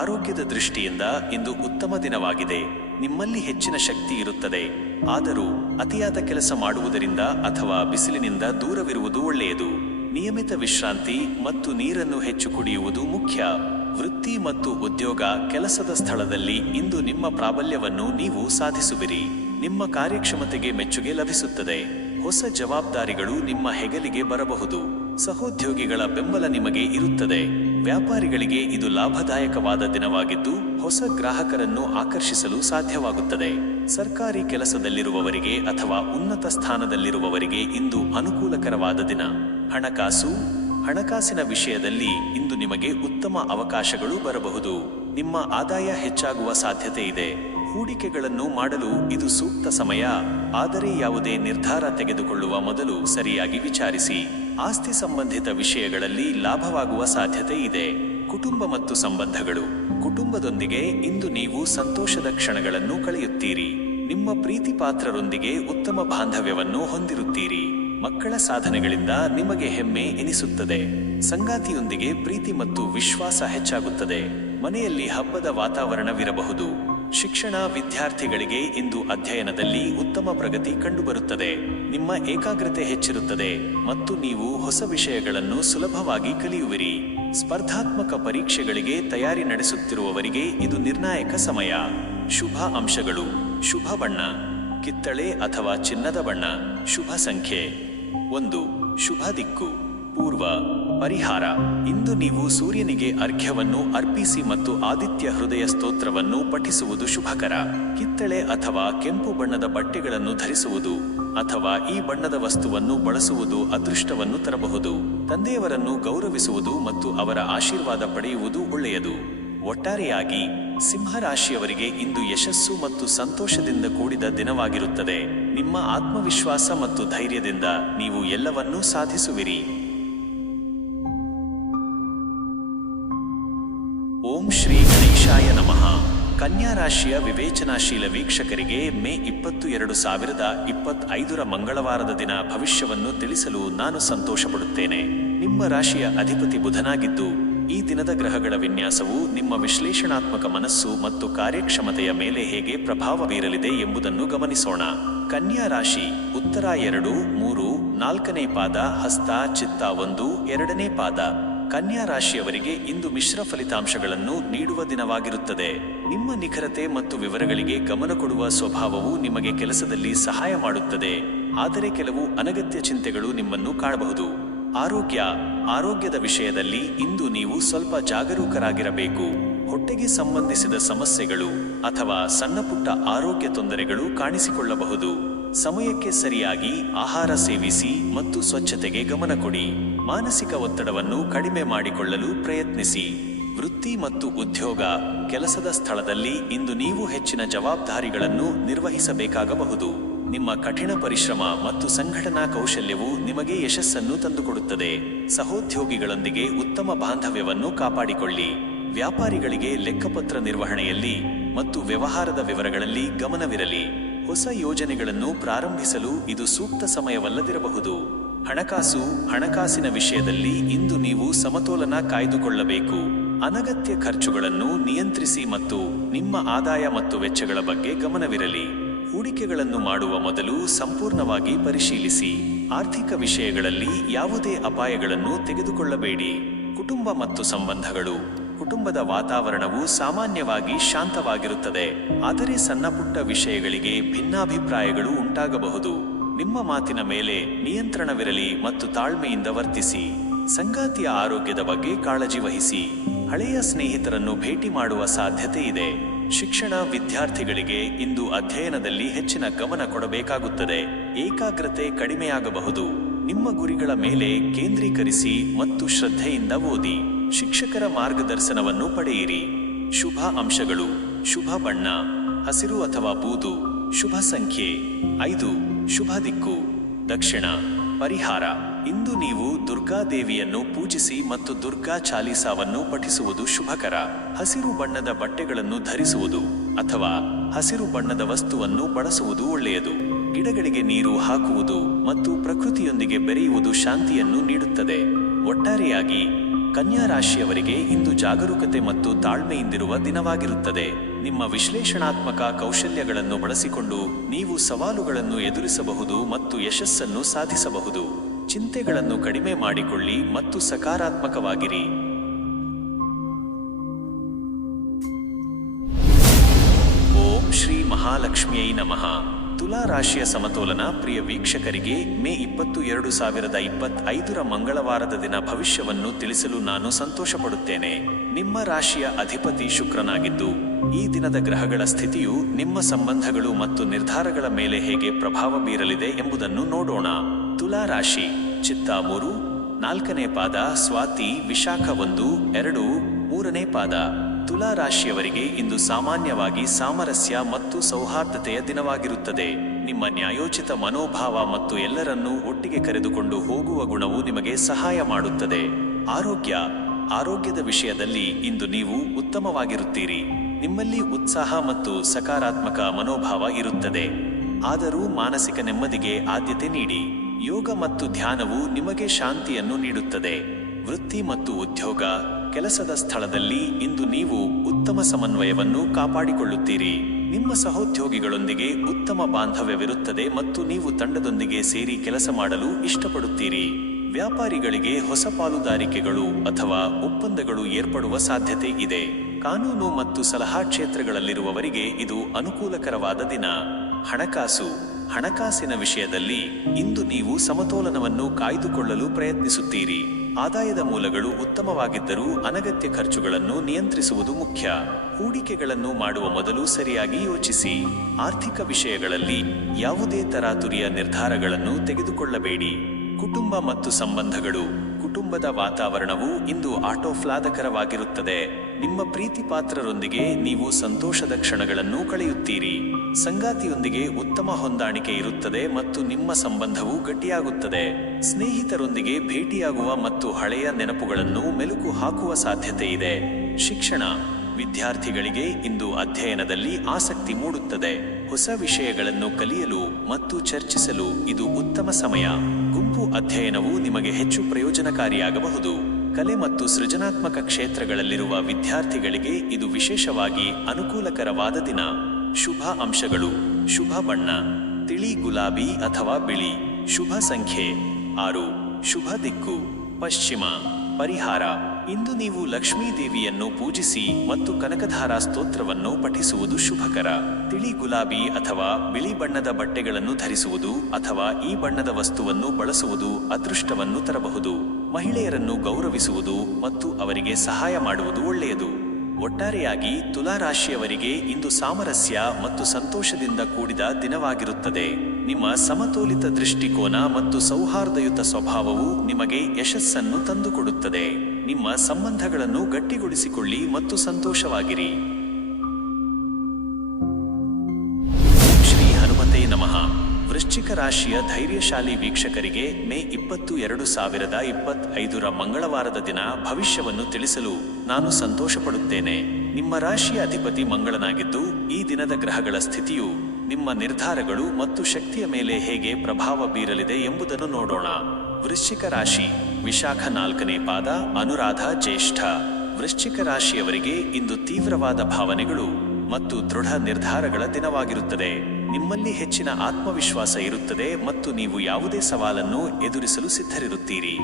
ಆರೋಗ್ಯದ ದೃಷ್ಟಿಯಿಂದ ಇಂದು ಉತ್ತಮ ದಿನವಾಗಿದೆ. ನಿಮ್ಮಲ್ಲಿ ಹೆಚ್ಚಿನ ಶಕ್ತಿ ಇರುತ್ತದೆ, ಆದರೂ ಅತಿಯಾದ ಕೆಲಸ ಮಾಡುವುದರಿಂದ ಅಥವಾ ಬಿಸಿಲಿನಿಂದ ದೂರವಿರುವುದು ಒಳ್ಳೆಯದು. ನಿಯಮಿತ ವಿಶ್ರಾಂತಿ ಮತ್ತು ನೀರನ್ನು ಹೆಚ್ಚು ಕುಡಿಯುವುದು ಮುಖ್ಯ. ವೃತ್ತಿ ಮತ್ತು ಉದ್ಯೋಗ, ಕೆಲಸದ ಸ್ಥಳದಲ್ಲಿ ಇಂದು ನಿಮ್ಮ ಪ್ರಾಬಲ್ಯವನ್ನು ನೀವು ಸಾಧಿಸುವಿರಿ. ನಿಮ್ಮ ಕಾರ್ಯಕ್ಷಮತೆಗೆ ಮೆಚ್ಚುಗೆ ಲಭಿಸುತ್ತದೆ. ಹೊಸ ಜವಾಬ್ದಾರಿಗಳು ನಿಮ್ಮ ಹೆಗಲಿಗೆ ಬರಬಹುದು. ಸಹೋದ್ಯೋಗಿಗಳ ಬೆಂಬಲ ನಿಮಗೆ ಇರುತ್ತದೆ. ವ್ಯಾಪಾರಿಗಳಿಗೆ ಇದು ಲಾಭದಾಯಕವಾದ ದಿನವಾಗಿದ್ದು, ಹೊಸ ಗ್ರಾಹಕರನ್ನು ಆಕರ್ಷಿಸಲು ಸಾಧ್ಯವಾಗುತ್ತದೆ. ಸರ್ಕಾರಿ ಕೆಲಸದಲ್ಲಿರುವವರಿಗೆ ಅಥವಾ ಉನ್ನತ ಸ್ಥಾನದಲ್ಲಿರುವವರಿಗೆ ಇಂದು ಅನುಕೂಲಕರವಾದ ದಿನ. ಹಣಕಾಸಿನ ವಿಷಯದಲ್ಲಿ ಇಂದು ನಿಮಗೆ ಉತ್ತಮ ಅವಕಾಶಗಳು ಬರಬಹುದು. ನಿಮ್ಮ ಆದಾಯ ಹೆಚ್ಚಾಗುವ ಸಾಧ್ಯತೆ ಇದೆ. ಹೂಡಿಕೆಗಳನ್ನು ಮಾಡಲು ಇದು ಸೂಕ್ತ ಸಮಯ, ಆದರೆ ಯಾವುದೇ ನಿರ್ಧಾರ ತೆಗೆದುಕೊಳ್ಳುವ ಮೊದಲು ಸರಿಯಾಗಿ ವಿಚಾರಿಸಿ. ಆಸ್ತಿ ಸಂಬಂಧಿತ ವಿಷಯಗಳಲ್ಲಿ ಲಾಭವಾಗುವ ಸಾಧ್ಯತೆ ಇದೆ. ಕುಟುಂಬ ಮತ್ತು ಸಂಬಂಧಗಳು. ಕುಟುಂಬದೊಂದಿಗೆ ಇಂದು ನೀವು ಸಂತೋಷದ ಕ್ಷಣಗಳನ್ನು ಕಳೆಯುತ್ತೀರಿ. ನಿಮ್ಮ ಪ್ರೀತಿ ಪಾತ್ರರೊಂದಿಗೆ ಉತ್ತಮ ಬಾಂಧವ್ಯವನ್ನು ಹೊಂದಿರುತ್ತೀರಿ. ಮಕ್ಕಳ ಸಾಧನೆಗಳಿಂದ ನಿಮಗೆ ಹೆಮ್ಮೆ ಎನಿಸುತ್ತದೆ. ಸಂಗಾತಿಯೊಂದಿಗೆ ಪ್ರೀತಿ ಮತ್ತು ವಿಶ್ವಾಸ ಹೆಚ್ಚಾಗುತ್ತದೆ. ಮನೆಯಲ್ಲಿ ಹಬ್ಬದ ವಾತಾವರಣವಿರಬಹುದು. ಶಿಕ್ಷಣ ವಿದ್ಯಾರ್ಥಿಗಳಿಗೆ ಇಂದು ಅಧ್ಯಯನದಲ್ಲಿ ಉತ್ತಮ ಪ್ರಗತಿ ಕಂಡುಬರುತ್ತದೆ. ನಿಮ್ಮ ಏಕಾಗ್ರತೆ ಹೆಚ್ಚಿರುತ್ತದೆ ಮತ್ತು ನೀವು ಹೊಸ ವಿಷಯಗಳನ್ನು ಸುಲಭವಾಗಿ ಕಲಿಯುವಿರಿ. ಸ್ಪರ್ಧಾತ್ಮಕ ಪರೀಕ್ಷೆಗಳಿಗೆ ತಯಾರಿ ನಡೆಸುತ್ತಿರುವವರಿಗೆ ಇದು ನಿರ್ಣಾಯಕ ಸಮಯ. ಶುಭ ಅಂಶಗಳು. ಶುಭ ಬಣ್ಣ ಕಿತ್ತಳೆ ಅಥವಾ ಚಿನ್ನದ ಬಣ್ಣ. ಶುಭ ಸಂಖ್ಯೆ 1. ಶುಭ ದಿಕ್ಕು ಪೂರ್ವ. ಪರಿಹಾರ. ಇಂದು ನೀವು ಸೂರ್ಯನಿಗೆ ಅರ್ಘ್ಯವನ್ನು ಅರ್ಪಿಸಿ ಮತ್ತು ಆದಿತ್ಯ ಹೃದಯ ಸ್ತೋತ್ರವನ್ನು ಪಠಿಸುವುದು ಶುಭಕರ. ಕಿತ್ತಳೆ ಅಥವಾ ಕೆಂಪು ಬಣ್ಣದ ಬಟ್ಟೆಗಳನ್ನು ಧರಿಸುವುದು ಅಥವಾ ಈ ಬಣ್ಣದ ವಸ್ತುವನ್ನು ಬಳಸುವುದು ಅದೃಷ್ಟವನ್ನು ತರಬಹುದು. ತಂದೆಯವರನ್ನು ಗೌರವಿಸುವುದು ಮತ್ತು ಅವರ ಆಶೀರ್ವಾದ ಪಡೆಯುವುದು ಒಳ್ಳೆಯದು. ಒಟ್ಟಾರೆಯಾಗಿ ಸಿಂಹರಾಶಿಯವರಿಗೆ ಇಂದು ಯಶಸ್ಸು ಮತ್ತು ಸಂತೋಷದಿಂದ ಕೂಡಿದ ದಿನವಾಗಿರುತ್ತದೆ. ನಿಮ್ಮ ಆತ್ಮವಿಶ್ವಾಸ ಮತ್ತು ಧೈರ್ಯದಿಂದ ನೀವು ಎಲ್ಲವನ್ನೂ ಸಾಧಿಸುವಿರಿ. ಓಂ ಶ್ರೀ ಗಣೇಶಾಯ ನಮಃ. ಕನ್ಯಾ ರಾಶಿಯ ವಿವೇಚನಾಶೀಲ ವೀಕ್ಷಕರಿಗೆ ಮೇ 20, 2025 ಮಂಗಳವಾರದ ದಿನ ಭವಿಷ್ಯವನ್ನು ತಿಳಿಸಲು ನಾನು ಸಂತೋಷಪಡುತ್ತೇನೆ. ನಿಮ್ಮ ರಾಶಿಯ ಅಧಿಪತಿ ಬುಧನಾಗಿದ್ದು, ಈ ದಿನದ ಗ್ರಹಗಳ ವಿನ್ಯಾಸವು ನಿಮ್ಮ ವಿಶ್ಲೇಷಣಾತ್ಮಕ ಮನಸ್ಸು ಮತ್ತು ಕಾರ್ಯಕ್ಷಮತೆಯ ಮೇಲೆ ಹೇಗೆ ಪ್ರಭಾವ ಬೀರಲಿದೆ ಎಂಬುದನ್ನು ಗಮನಿಸೋಣ. ಕನ್ಯಾ ರಾಶಿ, ಉತ್ತರ 2, 3, 4ನೇ ಪಾದ, ಹಸ್ತ, ಚಿತ್ತ 1, 2ನೇ ಪಾದ. ಕನ್ಯಾ ರಾಶಿಯವರಿಗೆ ಇಂದು ಮಿಶ್ರ ಫಲಿತಾಂಶಗಳನ್ನು ನೀಡುವ ದಿನವಾಗಿರುತ್ತದೆ. ನಿಮ್ಮ ನಿಖರತೆ ಮತ್ತು ವಿವರಗಳಿಗೆ ಗಮನ ಕೊಡುವ ಸ್ವಭಾವವು ನಿಮಗೆ ಕೆಲಸದಲ್ಲಿ ಸಹಾಯ ಮಾಡುತ್ತದೆ, ಆದರೆ ಕೆಲವು ಅನಗತ್ಯ ಚಿಂತೆಗಳು ನಿಮ್ಮನ್ನು ಕಾಡಬಹುದು. ಆರೋಗ್ಯದ ವಿಷಯದಲ್ಲಿ ಇಂದು ನೀವು ಸ್ವಲ್ಪ ಜಾಗರೂಕರಾಗಿರಬೇಕು. ಹೊಟ್ಟೆಗೆ ಸಂಬಂಧಿಸಿದ ಸಮಸ್ಯೆಗಳು ಅಥವಾ ಸಣ್ಣಪುಟ್ಟ ಆರೋಗ್ಯ ತೊಂದರೆಗಳು ಕಾಣಿಸಿಕೊಳ್ಳಬಹುದು. ಸಮಯಕ್ಕೆ ಸರಿಯಾಗಿ ಆಹಾರ ಸೇವಿಸಿ ಮತ್ತು ಸ್ವಚ್ಛತೆಗೆ ಗಮನ ಕೊಡಿ. ಮಾನಸಿಕ ಒತ್ತಡವನ್ನು ಕಡಿಮೆ ಮಾಡಿಕೊಳ್ಳಲು ಪ್ರಯತ್ನಿಸಿ. ವೃತ್ತಿ ಮತ್ತು ಉದ್ಯೋಗ. ಕೆಲಸದ ಸ್ಥಳದಲ್ಲಿ ಇಂದು ನೀವು ಹೆಚ್ಚಿನ ಜವಾಬ್ದಾರಿಗಳನ್ನು ನಿರ್ವಹಿಸಬೇಕಾಗಬಹುದು. ನಿಮ್ಮ ಕಠಿಣ ಪರಿಶ್ರಮ ಮತ್ತು ಸಂಘಟನಾ ಕೌಶಲ್ಯವು ನಿಮಗೆ ಯಶಸ್ಸನ್ನು ತಂದುಕೊಡುತ್ತದೆ. ಸಹೋದ್ಯೋಗಿಗಳೊಂದಿಗೆ ಉತ್ತಮ ಬಾಂಧವ್ಯವನ್ನು ಕಾಪಾಡಿಕೊಳ್ಳಿ. ವ್ಯಾಪಾರಿಗಳಿಗೆ ಲೆಕ್ಕಪತ್ರ ನಿರ್ವಹಣೆಯಲ್ಲಿ ಮತ್ತು ವ್ಯವಹಾರದ ವಿವರಗಳಲ್ಲಿ ಗಮನವಿರಲಿ. ಹೊಸ ಯೋಜನೆಗಳನ್ನು ಪ್ರಾರಂಭಿಸಲು ಇದು ಸೂಕ್ತ ಸಮಯವಲ್ಲದಿರಬಹುದು. ಹಣಕಾಸಿನ ವಿಷಯದಲ್ಲಿ ಇಂದು ನೀವು ಸಮತೋಲನ ಕಾಯ್ದುಕೊಳ್ಳಬೇಕು. ಅನಗತ್ಯ ಖರ್ಚುಗಳನ್ನು ನಿಯಂತ್ರಿಸಿ ಮತ್ತು ನಿಮ್ಮ ಆದಾಯ ಮತ್ತು ವೆಚ್ಚಗಳ ಬಗ್ಗೆ ಗಮನವಿರಲಿ. ಹೂಡಿಕೆಗಳನ್ನು ಮಾಡುವ ಮೊದಲು ಸಂಪೂರ್ಣವಾಗಿ ಪರಿಶೀಲಿಸಿ. ಆರ್ಥಿಕ ವಿಷಯಗಳಲ್ಲಿ ಯಾವುದೇ ಅಪಾಯಗಳನ್ನು ತೆಗೆದುಕೊಳ್ಳಬೇಡಿ. ಕುಟುಂಬ ಮತ್ತು ಸಂಬಂಧಗಳು. ಕುಟುಂಬದ ವಾತಾವರಣವು ಸಾಮಾನ್ಯವಾಗಿ ಶಾಂತವಾಗಿರುತ್ತದೆ, ಆದರೆ ಸಣ್ಣಪುಟ್ಟ ವಿಷಯಗಳಿಗೆ ಭಿನ್ನಾಭಿಪ್ರಾಯಗಳು ಉಂಟಾಗಬಹುದು. ನಿಮ್ಮ ಮಾತಿನ ಮೇಲೆ ನಿಯಂತ್ರಣವಿರಲಿ ಮತ್ತು ತಾಳ್ಮೆಯಿಂದ ವರ್ತಿಸಿ. ಸಂಗಾತಿಯ ಆರೋಗ್ಯದ ಬಗ್ಗೆ ಕಾಳಜಿ ವಹಿಸಿ. ಹಳೆಯ ಸ್ನೇಹಿತರನ್ನು ಭೇಟಿ ಮಾಡುವ ಸಾಧ್ಯತೆ ಇದೆ. ಶಿಕ್ಷಣ ವಿದ್ಯಾರ್ಥಿಗಳಿಗೆ ಇಂದು ಅಧ್ಯಯನದಲ್ಲಿ ಹೆಚ್ಚಿನ ಗಮನ ಕೊಡಬೇಕಾಗುತ್ತದೆ. ಏಕಾಗ್ರತೆ ಕಡಿಮೆಯಾಗಬಹುದು. ನಿಮ್ಮ ಗುರಿಗಳ ಮೇಲೆ ಕೇಂದ್ರೀಕರಿಸಿ ಮತ್ತು ಶ್ರದ್ಧೆಯಿಂದ ಓದಿ. ಶಿಕ್ಷಕರ ಮಾರ್ಗದರ್ಶನವನ್ನು ಪಡೆಯಿರಿ. ಶುಭ ಅಂಶಗಳು: ಶುಭ ಬಣ್ಣ ಹಸಿರು ಅಥವಾ ಬೂದು. ಶುಭ ಸಂಖ್ಯೆ 5. ಶುಭ ದಿಕ್ಕು ದಕ್ಷಿಣ. ಪರಿಹಾರ: ಇಂದು ನೀವು ದುರ್ಗಾದೇವಿಯನ್ನು ಪೂಜಿಸಿ ಮತ್ತು ದುರ್ಗಾ ಚಾಲೀಸಾವನ್ನು ಪಠಿಸುವುದು ಶುಭಕರ. ಹಸಿರು ಬಣ್ಣದ ಬಟ್ಟೆಗಳನ್ನು ಧರಿಸುವುದು ಅಥವಾ ಹಸಿರು ಬಣ್ಣದ ವಸ್ತುವನ್ನು ಬಳಸುವುದು ಒಳ್ಳೆಯದು. ಗಿಡಗಳಿಗೆ ನೀರು ಹಾಕುವುದು ಮತ್ತು ಪ್ರಕೃತಿಯೊಂದಿಗೆ ಬೆರೆಯುವುದು ಶಾಂತಿಯನ್ನು ನೀಡುತ್ತದೆ. ಒಟ್ಟಾರೆಯಾಗಿ ಕನ್ಯಾ ರಾಶಿಯವರಿಗೆ ಇಂದು ಜಾಗರೂಕತೆ ಮತ್ತು ತಾಳ್ಮೆಯಿಂದಿರುವ ದಿನವಾಗಿರುತ್ತದೆ. ನಿಮ್ಮ ವಿಶ್ಲೇಷಣಾತ್ಮಕ ಕೌಶಲ್ಯಗಳನ್ನು ಬಳಸಿಕೊಂಡು ನೀವು ಸವಾಲುಗಳನ್ನು ಎದುರಿಸಬಹುದು ಮತ್ತು ಯಶಸ್ಸನ್ನು ಸಾಧಿಸಬಹುದು. ಚಿಂತೆಗಳನ್ನು ಕಡಿಮೆ ಮಾಡಿಕೊಳ್ಳಿ ಮತ್ತು ಸಕಾರಾತ್ಮಕವಾಗಿರಿ. ಓಂ ಶ್ರೀ ಮಹಾಲಕ್ಷ್ಮಿಯೈ ನಮಃ. ತುಲಾ ರಾಶಿಯ ಸಮತೋಲನ ಪ್ರಿಯ ವೀಕ್ಷಕರಿಗೆ ಮೇ 20, 2025 ಮಂಗಳವಾರದ ದಿನ ಭವಿಷ್ಯವನ್ನು ತಿಳಿಸಲು ನಾನು ಸಂತೋಷಪಡುತ್ತೇನೆ. ನಿಮ್ಮ ರಾಶಿಯ ಅಧಿಪತಿ ಶುಕ್ರನಾಗಿದ್ದು ಈ ದಿನದ ಗ್ರಹಗಳ ಸ್ಥಿತಿಯು ನಿಮ್ಮ ಸಂಬಂಧಗಳು ಮತ್ತು ನಿರ್ಧಾರಗಳ ಮೇಲೆ ಹೇಗೆ ಪ್ರಭಾವ ಬೀರಲಿದೆ ಎಂಬುದನ್ನು ನೋಡೋಣ. ತುಲಾ ರಾಶಿ: ಚಿತ್ತ 3, 4ನೇ ಪಾದ, ಸ್ವಾತಿ, ವಿಶಾಖ 1, 2, 3ನೇ ಪಾದ. ತುಲಾ ರಾಶಿಯವರಿಗೆ ಇಂದು ಸಾಮಾನ್ಯವಾಗಿ ಸಾಮರಸ್ಯ ಮತ್ತು ಸೌಹಾರ್ದತೆಯ ದಿನವಾಗಿರುತ್ತದೆ. ನಿಮ್ಮ ನ್ಯಾಯೋಚಿತ ಮನೋಭಾವ ಮತ್ತು ಎಲ್ಲರನ್ನೂ ಒಟ್ಟಿಗೆ ಕರೆದುಕೊಂಡು ಹೋಗುವ ಗುಣವು ನಿಮಗೆ ಸಹಾಯ ಮಾಡುತ್ತದೆ. ಆರೋಗ್ಯದ ವಿಷಯದಲ್ಲಿ ಇಂದು ನೀವು ಉತ್ತಮವಾಗಿರುತ್ತೀರಿ. ನಿಮ್ಮಲ್ಲಿ ಉತ್ಸಾಹ ಮತ್ತು ಸಕಾರಾತ್ಮಕ ಮನೋಭಾವ ಇರುತ್ತದೆ. ಆದರೂ ಮಾನಸಿಕ ನೆಮ್ಮದಿಗೆ ಆದ್ಯತೆ ನೀಡಿ. ಯೋಗ ಮತ್ತು ಧ್ಯಾನವು ನಿಮಗೆ ಶಾಂತಿಯನ್ನು ನೀಡುತ್ತದೆ. ವೃತ್ತಿ ಮತ್ತು ಉದ್ಯೋಗ, ಕೆಲಸದ ಸ್ಥಳದಲ್ಲಿ ಇಂದು ನೀವು ಉತ್ತಮ ಸಮನ್ವಯವನ್ನು ಕಾಪಾಡಿಕೊಳ್ಳುತ್ತೀರಿ. ನಿಮ್ಮ ಸಹೋದ್ಯೋಗಿಗಳೊಂದಿಗೆ ಉತ್ತಮ ಬಾಂಧವ್ಯವಿರುತ್ತದೆ ಮತ್ತು ನೀವು ತಂಡದೊಂದಿಗೆ ಸೇರಿ ಕೆಲಸ ಮಾಡಲು ಇಷ್ಟಪಡುತ್ತೀರಿ. ವ್ಯಾಪಾರಿಗಳಿಗೆ ಹೊಸ ಪಾಲುದಾರಿಕೆಗಳು ಅಥವಾ ಒಪ್ಪಂದಗಳು ಏರ್ಪಡುವ ಸಾಧ್ಯತೆ ಇದೆ. ಕಾನೂನು ಮತ್ತು ಸಲಹಾ ಕ್ಷೇತ್ರಗಳಲ್ಲಿರುವವರಿಗೆ ಇದು ಅನುಕೂಲಕರವಾದ ದಿನ. ಹಣಕಾಸಿನ ವಿಷಯದಲ್ಲಿ ಇಂದು ನೀವು ಸಮತೋಲನವನ್ನು ಕಾಯ್ದುಕೊಳ್ಳಲು ಪ್ರಯತ್ನಿಸುತ್ತೀರಿ. ಆದಾಯದ ಮೂಲಗಳು ಉತ್ತಮವಾಗಿದ್ದರೂ ಅನಗತ್ಯ ಖರ್ಚುಗಳನ್ನು ನಿಯಂತ್ರಿಸುವುದು ಮುಖ್ಯ. ಹೂಡಿಕೆಗಳನ್ನು ಮಾಡುವ ಮೊದಲು ಸರಿಯಾಗಿ ಯೋಚಿಸಿ. ಆರ್ಥಿಕ ವಿಷಯಗಳಲ್ಲಿ ಯಾವುದೇ ತರಾತುರಿಯ ನಿರ್ಧಾರಗಳನ್ನು ತೆಗೆದುಕೊಳ್ಳಬೇಡಿ. ಕುಟುಂಬ ಮತ್ತು ಸಂಬಂಧಗಳು: ಕುಟುಂಬದ ವಾತಾವರಣವು ಇಂದು ಆಹ್ಲಾದಕರವಾಗಿರುತ್ತದೆ. ನಿಮ್ಮ ಪ್ರೀತಿ ಪಾತ್ರರೊಂದಿಗೆ ನೀವು ಸಂತೋಷದ ಕ್ಷಣಗಳನ್ನು ಕಳೆಯುತ್ತೀರಿ. ಸಂಗಾತಿಯೊಂದಿಗೆ ಉತ್ತಮ ಹೊಂದಾಣಿಕೆ ಇರುತ್ತದೆ ಮತ್ತು ನಿಮ್ಮ ಸಂಬಂಧವು ಗಟ್ಟಿಯಾಗುತ್ತದೆ. ಸ್ನೇಹಿತರೊಂದಿಗೆ ಭೇಟಿಯಾಗುವ ಮತ್ತು ಹಳೆಯ ನೆನಪುಗಳನ್ನು ಮೆಲುಕು ಹಾಕುವ ಸಾಧ್ಯತೆ ಇದೆ. ಶಿಕ್ಷಣ: ವಿದ್ಯಾರ್ಥಿಗಳಿಗೆ ಇಂದು ಅಧ್ಯಯನದಲ್ಲಿ ಆಸಕ್ತಿ ಮೂಡುತ್ತದೆ. ಹೊಸ ವಿಷಯಗಳನ್ನು ಕಲಿಯಲು ಮತ್ತು ಚರ್ಚಿಸಲು ಇದು ಉತ್ತಮ ಸಮಯ. ಗುಂಪು ಅಧ್ಯಯನವು ನಿಮಗೆ ಹೆಚ್ಚು ಪ್ರಯೋಜನಕಾರಿಯಾಗಬಹುದು. ಕಲೆ ಮತ್ತು ಸೃಜನಾತ್ಮಕ ಕ್ಷೇತ್ರಗಳಲ್ಲಿರುವ ವಿದ್ಯಾರ್ಥಿಗಳಿಗೆ ಇದು ವಿಶೇಷವಾಗಿ ಅನುಕೂಲಕರವಾದ ದಿನ. ಶುಭ ಅಂಶಗಳು: ಶುಭ ಬಣ್ಣ ತಿಳಿ ಗುಲಾಬಿ ಅಥವಾ ಬಿಳಿ. ಶುಭ ಸಂಖ್ಯೆ 6. ಶುಭ ದಿಕ್ಕು ಪಶ್ಚಿಮ. ಪರಿಹಾರ: ಇಂದು ನೀವು ಲಕ್ಷ್ಮೀ ದೇವಿಯನ್ನು ಪೂಜಿಸಿ ಮತ್ತು ಕನಕಧಾರಾ ಸ್ತೋತ್ರವನ್ನು ಪಠಿಸುವುದು ಶುಭಕರ. ತಿಳಿ ಗುಲಾಬಿ ಅಥವಾ ಬಿಳಿ ಬಣ್ಣದ ಬಟ್ಟೆಗಳನ್ನು ಧರಿಸುವುದು ಅಥವಾ ಈ ಬಣ್ಣದ ವಸ್ತುವನ್ನು ಬಳಸುವುದು ಅದೃಷ್ಟವನ್ನು ತರಬಹುದು. ಮಹಿಳೆಯರನ್ನು ಗೌರವಿಸುವುದು ಮತ್ತು ಅವರಿಗೆ ಸಹಾಯ ಮಾಡುವುದು ಒಳ್ಳೆಯದು. ಒಟ್ಟಾರೆಯಾಗಿ ತುಲಾ ರಾಶಿಯವರಿಗೆ ಇಂದು ಸಾಮರಸ್ಯ ಮತ್ತು ಸಂತೋಷದಿಂದ ಕೂಡಿದ ದಿನವಾಗಿರುತ್ತದೆ. ನಿಮ್ಮ ಸಮತೋಲಿತ ದೃಷ್ಟಿಕೋನ ಮತ್ತು ಸೌಹಾರ್ದಯುತ ಸ್ವಭಾವವು ನಿಮಗೆ ಯಶಸ್ಸನ್ನು ತಂದುಕೊಡುತ್ತದೆ. ನಿಮ್ಮ ಸಂಬಂಧಗಳನ್ನು ಗಟ್ಟಿಗೊಳಿಸಿಕೊಳ್ಳಿ ಮತ್ತು ಸಂತೋಷವಾಗಿರಿ. ಶ್ರೀ ಹನುಮತೆ ನಮಃ. ವೃಶ್ಚಿಕ ರಾಶಿಯ ಧೈರ್ಯಶಾಲಿ ವೀಕ್ಷಕರಿಗೆ ಮೇ 20, 2025 ಮಂಗಳವಾರದ ದಿನ ಭವಿಷ್ಯವನ್ನು ತಿಳಿಸಲು ನಾನು ಸಂತೋಷಪಡುತ್ತೇನೆ. ನಿಮ್ಮ ರಾಶಿಯ ಅಧಿಪತಿ ಮಂಗಳನಾಗಿದ್ದು ಈ ದಿನದ ಗ್ರಹಗಳ ಸ್ಥಿತಿಯು ನಿಮ್ಮ ನಿರ್ಧಾರಗಳು ಮತ್ತು ಶಕ್ತಿಯ ಮೇಲೆ ಹೇಗೆ ಪ್ರಭಾವ ಬೀರಲಿದೆ ಎಂಬುದನ್ನು ನೋಡೋಣ. ವೃಶ್ಚಿಕ ರಾಶಿ: ವಿಶಾಖ 4ನೇ ಪಾದ, ಅನುರಾಧ, ಜ್ಯೇಷ್ಠ. ವೃಶ್ಚಿಕ ರಾಶಿಯವರಿಗೆ ಇಂದು ತೀವ್ರವಾದ ಭಾವನೆಗಳು ಮತ್ತು ದೃಢ ನಿರ್ಧಾರಗಳ ದಿನವಾಗಿರುತ್ತದೆ. ನಿಮ್ಮಲ್ಲಿ ಹೆಚ್ಚಿನ ಆತ್ಮವಿಶ್ವಾಸ ಇರುತ್ತದೆ ಮತ್ತು ನೀವು ಯಾವುದೇ ಸವಾಲನ್ನು ಎದುರಿಸಲು ಸಿದ್ಧರಿರುತ್ತೀರಿ.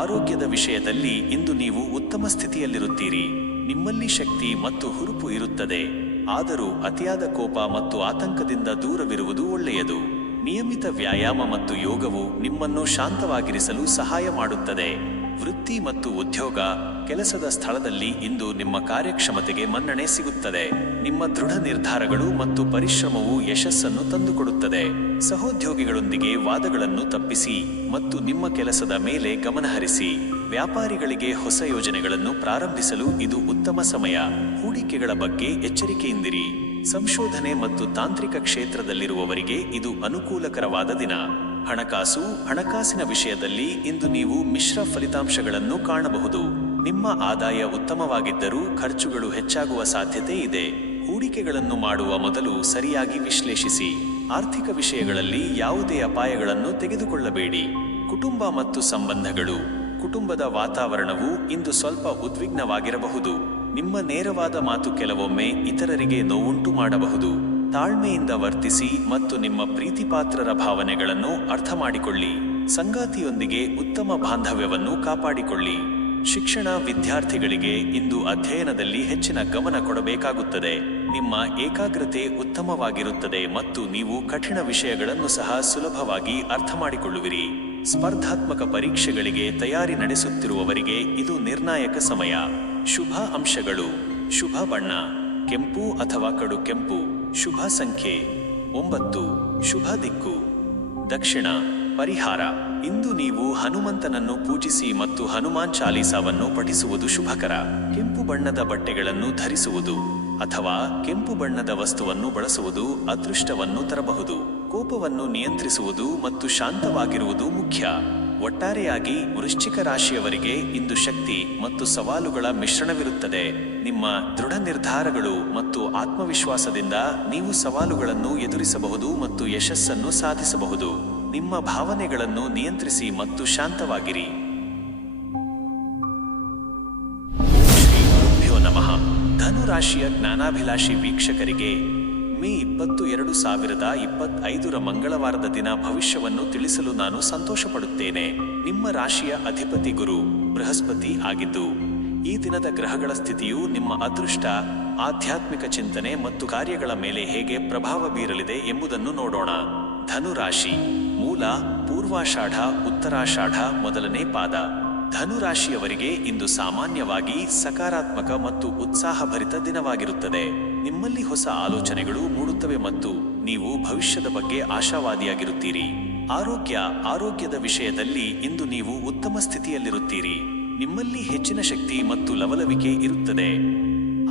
ಆರೋಗ್ಯದ ವಿಷಯದಲ್ಲಿ ಇಂದು ನೀವು ಉತ್ತಮ ಸ್ಥಿತಿಯಲ್ಲಿರುತ್ತೀರಿ. ನಿಮ್ಮಲ್ಲಿ ಶಕ್ತಿ ಮತ್ತು ಹುರುಪು ಇರುತ್ತದೆ. ಆದರೂ ಅತಿಯಾದ ಕೋಪ ಮತ್ತು ಆತಂಕದಿಂದ ದೂರವಿರುವುದು ಒಳ್ಳೆಯದು. ನಿಯಮಿತ ವ್ಯಾಯಾಮ ಮತ್ತು ಯೋಗವು ನಿಮ್ಮನ್ನು ಶಾಂತವಾಗಿರಿಸಲು ಸಹಾಯ ಮಾಡುತ್ತದೆ. ವೃತ್ತಿ ಮತ್ತು ಉದ್ಯೋಗ, ಕೆಲಸದ ಸ್ಥಳದಲ್ಲಿ ಇಂದು ನಿಮ್ಮ ಕಾರ್ಯಕ್ಷಮತೆಗೆ ಮನ್ನಣೆ ಸಿಗುತ್ತದೆ. ನಿಮ್ಮ ದೃಢ ನಿರ್ಧಾರಗಳು ಮತ್ತು ಪರಿಶ್ರಮವು ಯಶಸ್ಸನ್ನು ತಂದುಕೊಡುತ್ತದೆ. ಸಹೋದ್ಯೋಗಿಗಳೊಂದಿಗೆ ವಾದಗಳನ್ನು ತಪ್ಪಿಸಿ ಮತ್ತು ನಿಮ್ಮ ಕೆಲಸದ ಮೇಲೆ ಗಮನಹರಿಸಿ. ವ್ಯಾಪಾರಿಗಳಿಗೆ ಹೊಸ ಯೋಜನೆಗಳನ್ನು ಪ್ರಾರಂಭಿಸಲು ಇದು ಉತ್ತಮ ಸಮಯ. ಹೂಡಿಕೆಗಳ ಬಗ್ಗೆ ಎಚ್ಚರಿಕೆಯಿಂದಿರಿ. ಸಂಶೋಧನೆ ಮತ್ತು ತಾಂತ್ರಿಕ ಕ್ಷೇತ್ರದಲ್ಲಿರುವವರಿಗೆ ಇದು ಅನುಕೂಲಕರವಾದ ದಿನ. ಹಣಕಾಸಿನ ವಿಷಯದಲ್ಲಿ ಇಂದು ನೀವು ಮಿಶ್ರ ಫಲಿತಾಂಶಗಳನ್ನು ಕಾಣಬಹುದು. ನಿಮ್ಮ ಆದಾಯ ಉತ್ತಮವಾಗಿದ್ದರೂ ಖರ್ಚುಗಳು ಹೆಚ್ಚಾಗುವ ಸಾಧ್ಯತೆ ಇದೆ. ಹೂಡಿಕೆಗಳನ್ನು ಮಾಡುವ ಮೊದಲು ಸರಿಯಾಗಿ ವಿಶ್ಲೇಷಿಸಿ. ಆರ್ಥಿಕ ವಿಷಯಗಳಲ್ಲಿ ಯಾವುದೇ ಅಪಾಯಗಳನ್ನು ತೆಗೆದುಕೊಳ್ಳಬೇಡಿ. ಕುಟುಂಬ ಮತ್ತು ಸಂಬಂಧಗಳು. ಕುಟುಂಬದ ವಾತಾವರಣವು ಇಂದು ಸ್ವಲ್ಪ ಉದ್ವಿಗ್ನವಾಗಿರಬಹುದು. ನಿಮ್ಮ ನೇರವಾದ ಮಾತು ಕೆಲವೊಮ್ಮೆ ಇತರರಿಗೆ ನೋವುಂಟು ಮಾಡಬಹುದು. ತಾಳ್ಮೆಯಿಂದ ವರ್ತಿಸಿ ಮತ್ತು ನಿಮ್ಮ ಪ್ರೀತಿಪಾತ್ರರ ಭಾವನೆಗಳನ್ನು ಅರ್ಥ ಮಾಡಿಕೊಳ್ಳಿ. ಸಂಗಾತಿಯೊಂದಿಗೆ ಉತ್ತಮ ಬಾಂಧವ್ಯವನ್ನು ಕಾಪಾಡಿಕೊಳ್ಳಿ. ಶಿಕ್ಷಣ ವಿದ್ಯಾರ್ಥಿಗಳಿಗೆ ಇಂದು ಅಧ್ಯಯನದಲ್ಲಿ ಹೆಚ್ಚಿನ ಗಮನ ಕೊಡಬೇಕಾಗುತ್ತದೆ. ನಿಮ್ಮ ಏಕಾಗ್ರತೆ ಉತ್ತಮವಾಗಿರುತ್ತದೆ ಮತ್ತು ನೀವು ಕಠಿಣ ವಿಷಯಗಳನ್ನು ಸಹ ಸುಲಭವಾಗಿ ಅರ್ಥ ಮಾಡಿಕೊಳ್ಳುವಿರಿ. ಸ್ಪರ್ಧಾತ್ಮಕ ಪರೀಕ್ಷೆಗಳಿಗೆ ತಯಾರಿ ನಡೆಸುತ್ತಿರುವವರಿಗೆ ಇದು ನಿರ್ಣಾಯಕ ಸಮಯ. ಶುಭ ಅಂಶಗಳು. ಶುಭ ಬಣ್ಣ ಕೆಂಪು ಅಥವಾ ಕಡು ಕೆಂಪು. ಶುಭ ಸಂಖ್ಯೆ 9. ಶುಭ ದಿಕ್ಕು ದಕ್ಷಿಣ. ಪರಿಹಾರ. ಇಂದು ನೀವು ಹನುಮಂತನನ್ನು ಪೂಜಿಸಿ ಮತ್ತು ಹನುಮಾನ್ ಚಾಲೀಸಾವನ್ನು ಪಠಿಸುವುದು ಶುಭಕರ. ಕೆಂಪು ಬಣ್ಣದ ಬಟ್ಟೆಗಳನ್ನು ಧರಿಸುವುದು ಅಥವಾ ಕೆಂಪು ಬಣ್ಣದ ವಸ್ತುವನ್ನು ಬಳಸುವುದು ಅದೃಷ್ಟವನ್ನು ತರಬಹುದು. ಕೋಪವನ್ನು ನಿಯಂತ್ರಿಸುವುದು ಮತ್ತು ಶಾಂತವಾಗಿರುವುದು ಮುಖ್ಯ. ಒಟ್ಟಾರೆಯಾಗಿ ವೃಶ್ಚಿಕ ರಾಶಿಯವರಿಗೆ ಇಂದು ಶಕ್ತಿ ಮತ್ತು ಸವಾಲುಗಳ ಮಿಶ್ರಣವಿರುತ್ತದೆ. ನಿಮ್ಮ ದೃಢ ನಿರ್ಧಾರಗಳು ಮತ್ತು ಆತ್ಮವಿಶ್ವಾಸದಿಂದ ನೀವು ಸವಾಲುಗಳನ್ನು ಎದುರಿಸಬಹುದು ಮತ್ತು ಯಶಸ್ಸನ್ನು ಸಾಧಿಸಬಹುದು. ನಿಮ್ಮ ಭಾವನೆಗಳನ್ನು ನಿಯಂತ್ರಿಸಿ ಮತ್ತು ಶಾಂತವಾಗಿರಿ. ಶ್ರೀ ಗುರುಭ್ಯೋ ನಮಃ. ಧನುರಾಶಿಯ ಜ್ಞಾನಾಭಿಲಾಷಿ ವೀಕ್ಷಕರಿಗೆ ಮೇ 20, 2025 ಮಂಗಳವಾರದ ದಿನ ಭವಿಷ್ಯವನ್ನು ತಿಳಿಸಲು ನಾನು ಸಂತೋಷಪಡುತ್ತೇನೆ. ನಿಮ್ಮ ರಾಶಿಯ ಅಧಿಪತಿ ಗುರು ಬೃಹಸ್ಪತಿ ಆಗಿದ್ದು, ಈ ದಿನದ ಗ್ರಹಗಳ ಸ್ಥಿತಿಯು ನಿಮ್ಮ ಅದೃಷ್ಟ, ಆಧ್ಯಾತ್ಮಿಕ ಚಿಂತನೆ ಮತ್ತು ಕಾರ್ಯಗಳ ಮೇಲೆ ಹೇಗೆ ಪ್ರಭಾವ ಬೀರಲಿದೆ ಎಂಬುದನ್ನು ನೋಡೋಣ. ಧನುರಾಶಿ. ಮೂಲ ಪೂರ್ವಾಷಾಢ, ಉತ್ತರಾಷಾಢ ಮೊದಲನೇ ಪಾದ. ಧನುರಾಶಿಯವರಿಗೆ ಇಂದು ಸಾಮಾನ್ಯವಾಗಿ ಸಕಾರಾತ್ಮಕ ಮತ್ತು ಉತ್ಸಾಹಭರಿತ ದಿನವಾಗಿರುತ್ತದೆ. ನಿಮ್ಮಲ್ಲಿ ಹೊಸ ಆಲೋಚನೆಗಳು ಮೂಡುತ್ತವೆ ಮತ್ತು ನೀವು ಭವಿಷ್ಯದ ಬಗ್ಗೆ ಆಶಾವಾದಿಯಾಗಿರುತ್ತೀರಿ. ಆರೋಗ್ಯದ ವಿಷಯದಲ್ಲಿ ಇಂದು ನೀವು ಉತ್ತಮ ಸ್ಥಿತಿಯಲ್ಲಿರುತ್ತೀರಿ. ನಿಮ್ಮಲ್ಲಿ ಹೆಚ್ಚಿನ ಶಕ್ತಿ ಮತ್ತು ಲವಲವಿಕೆ ಇರುತ್ತದೆ.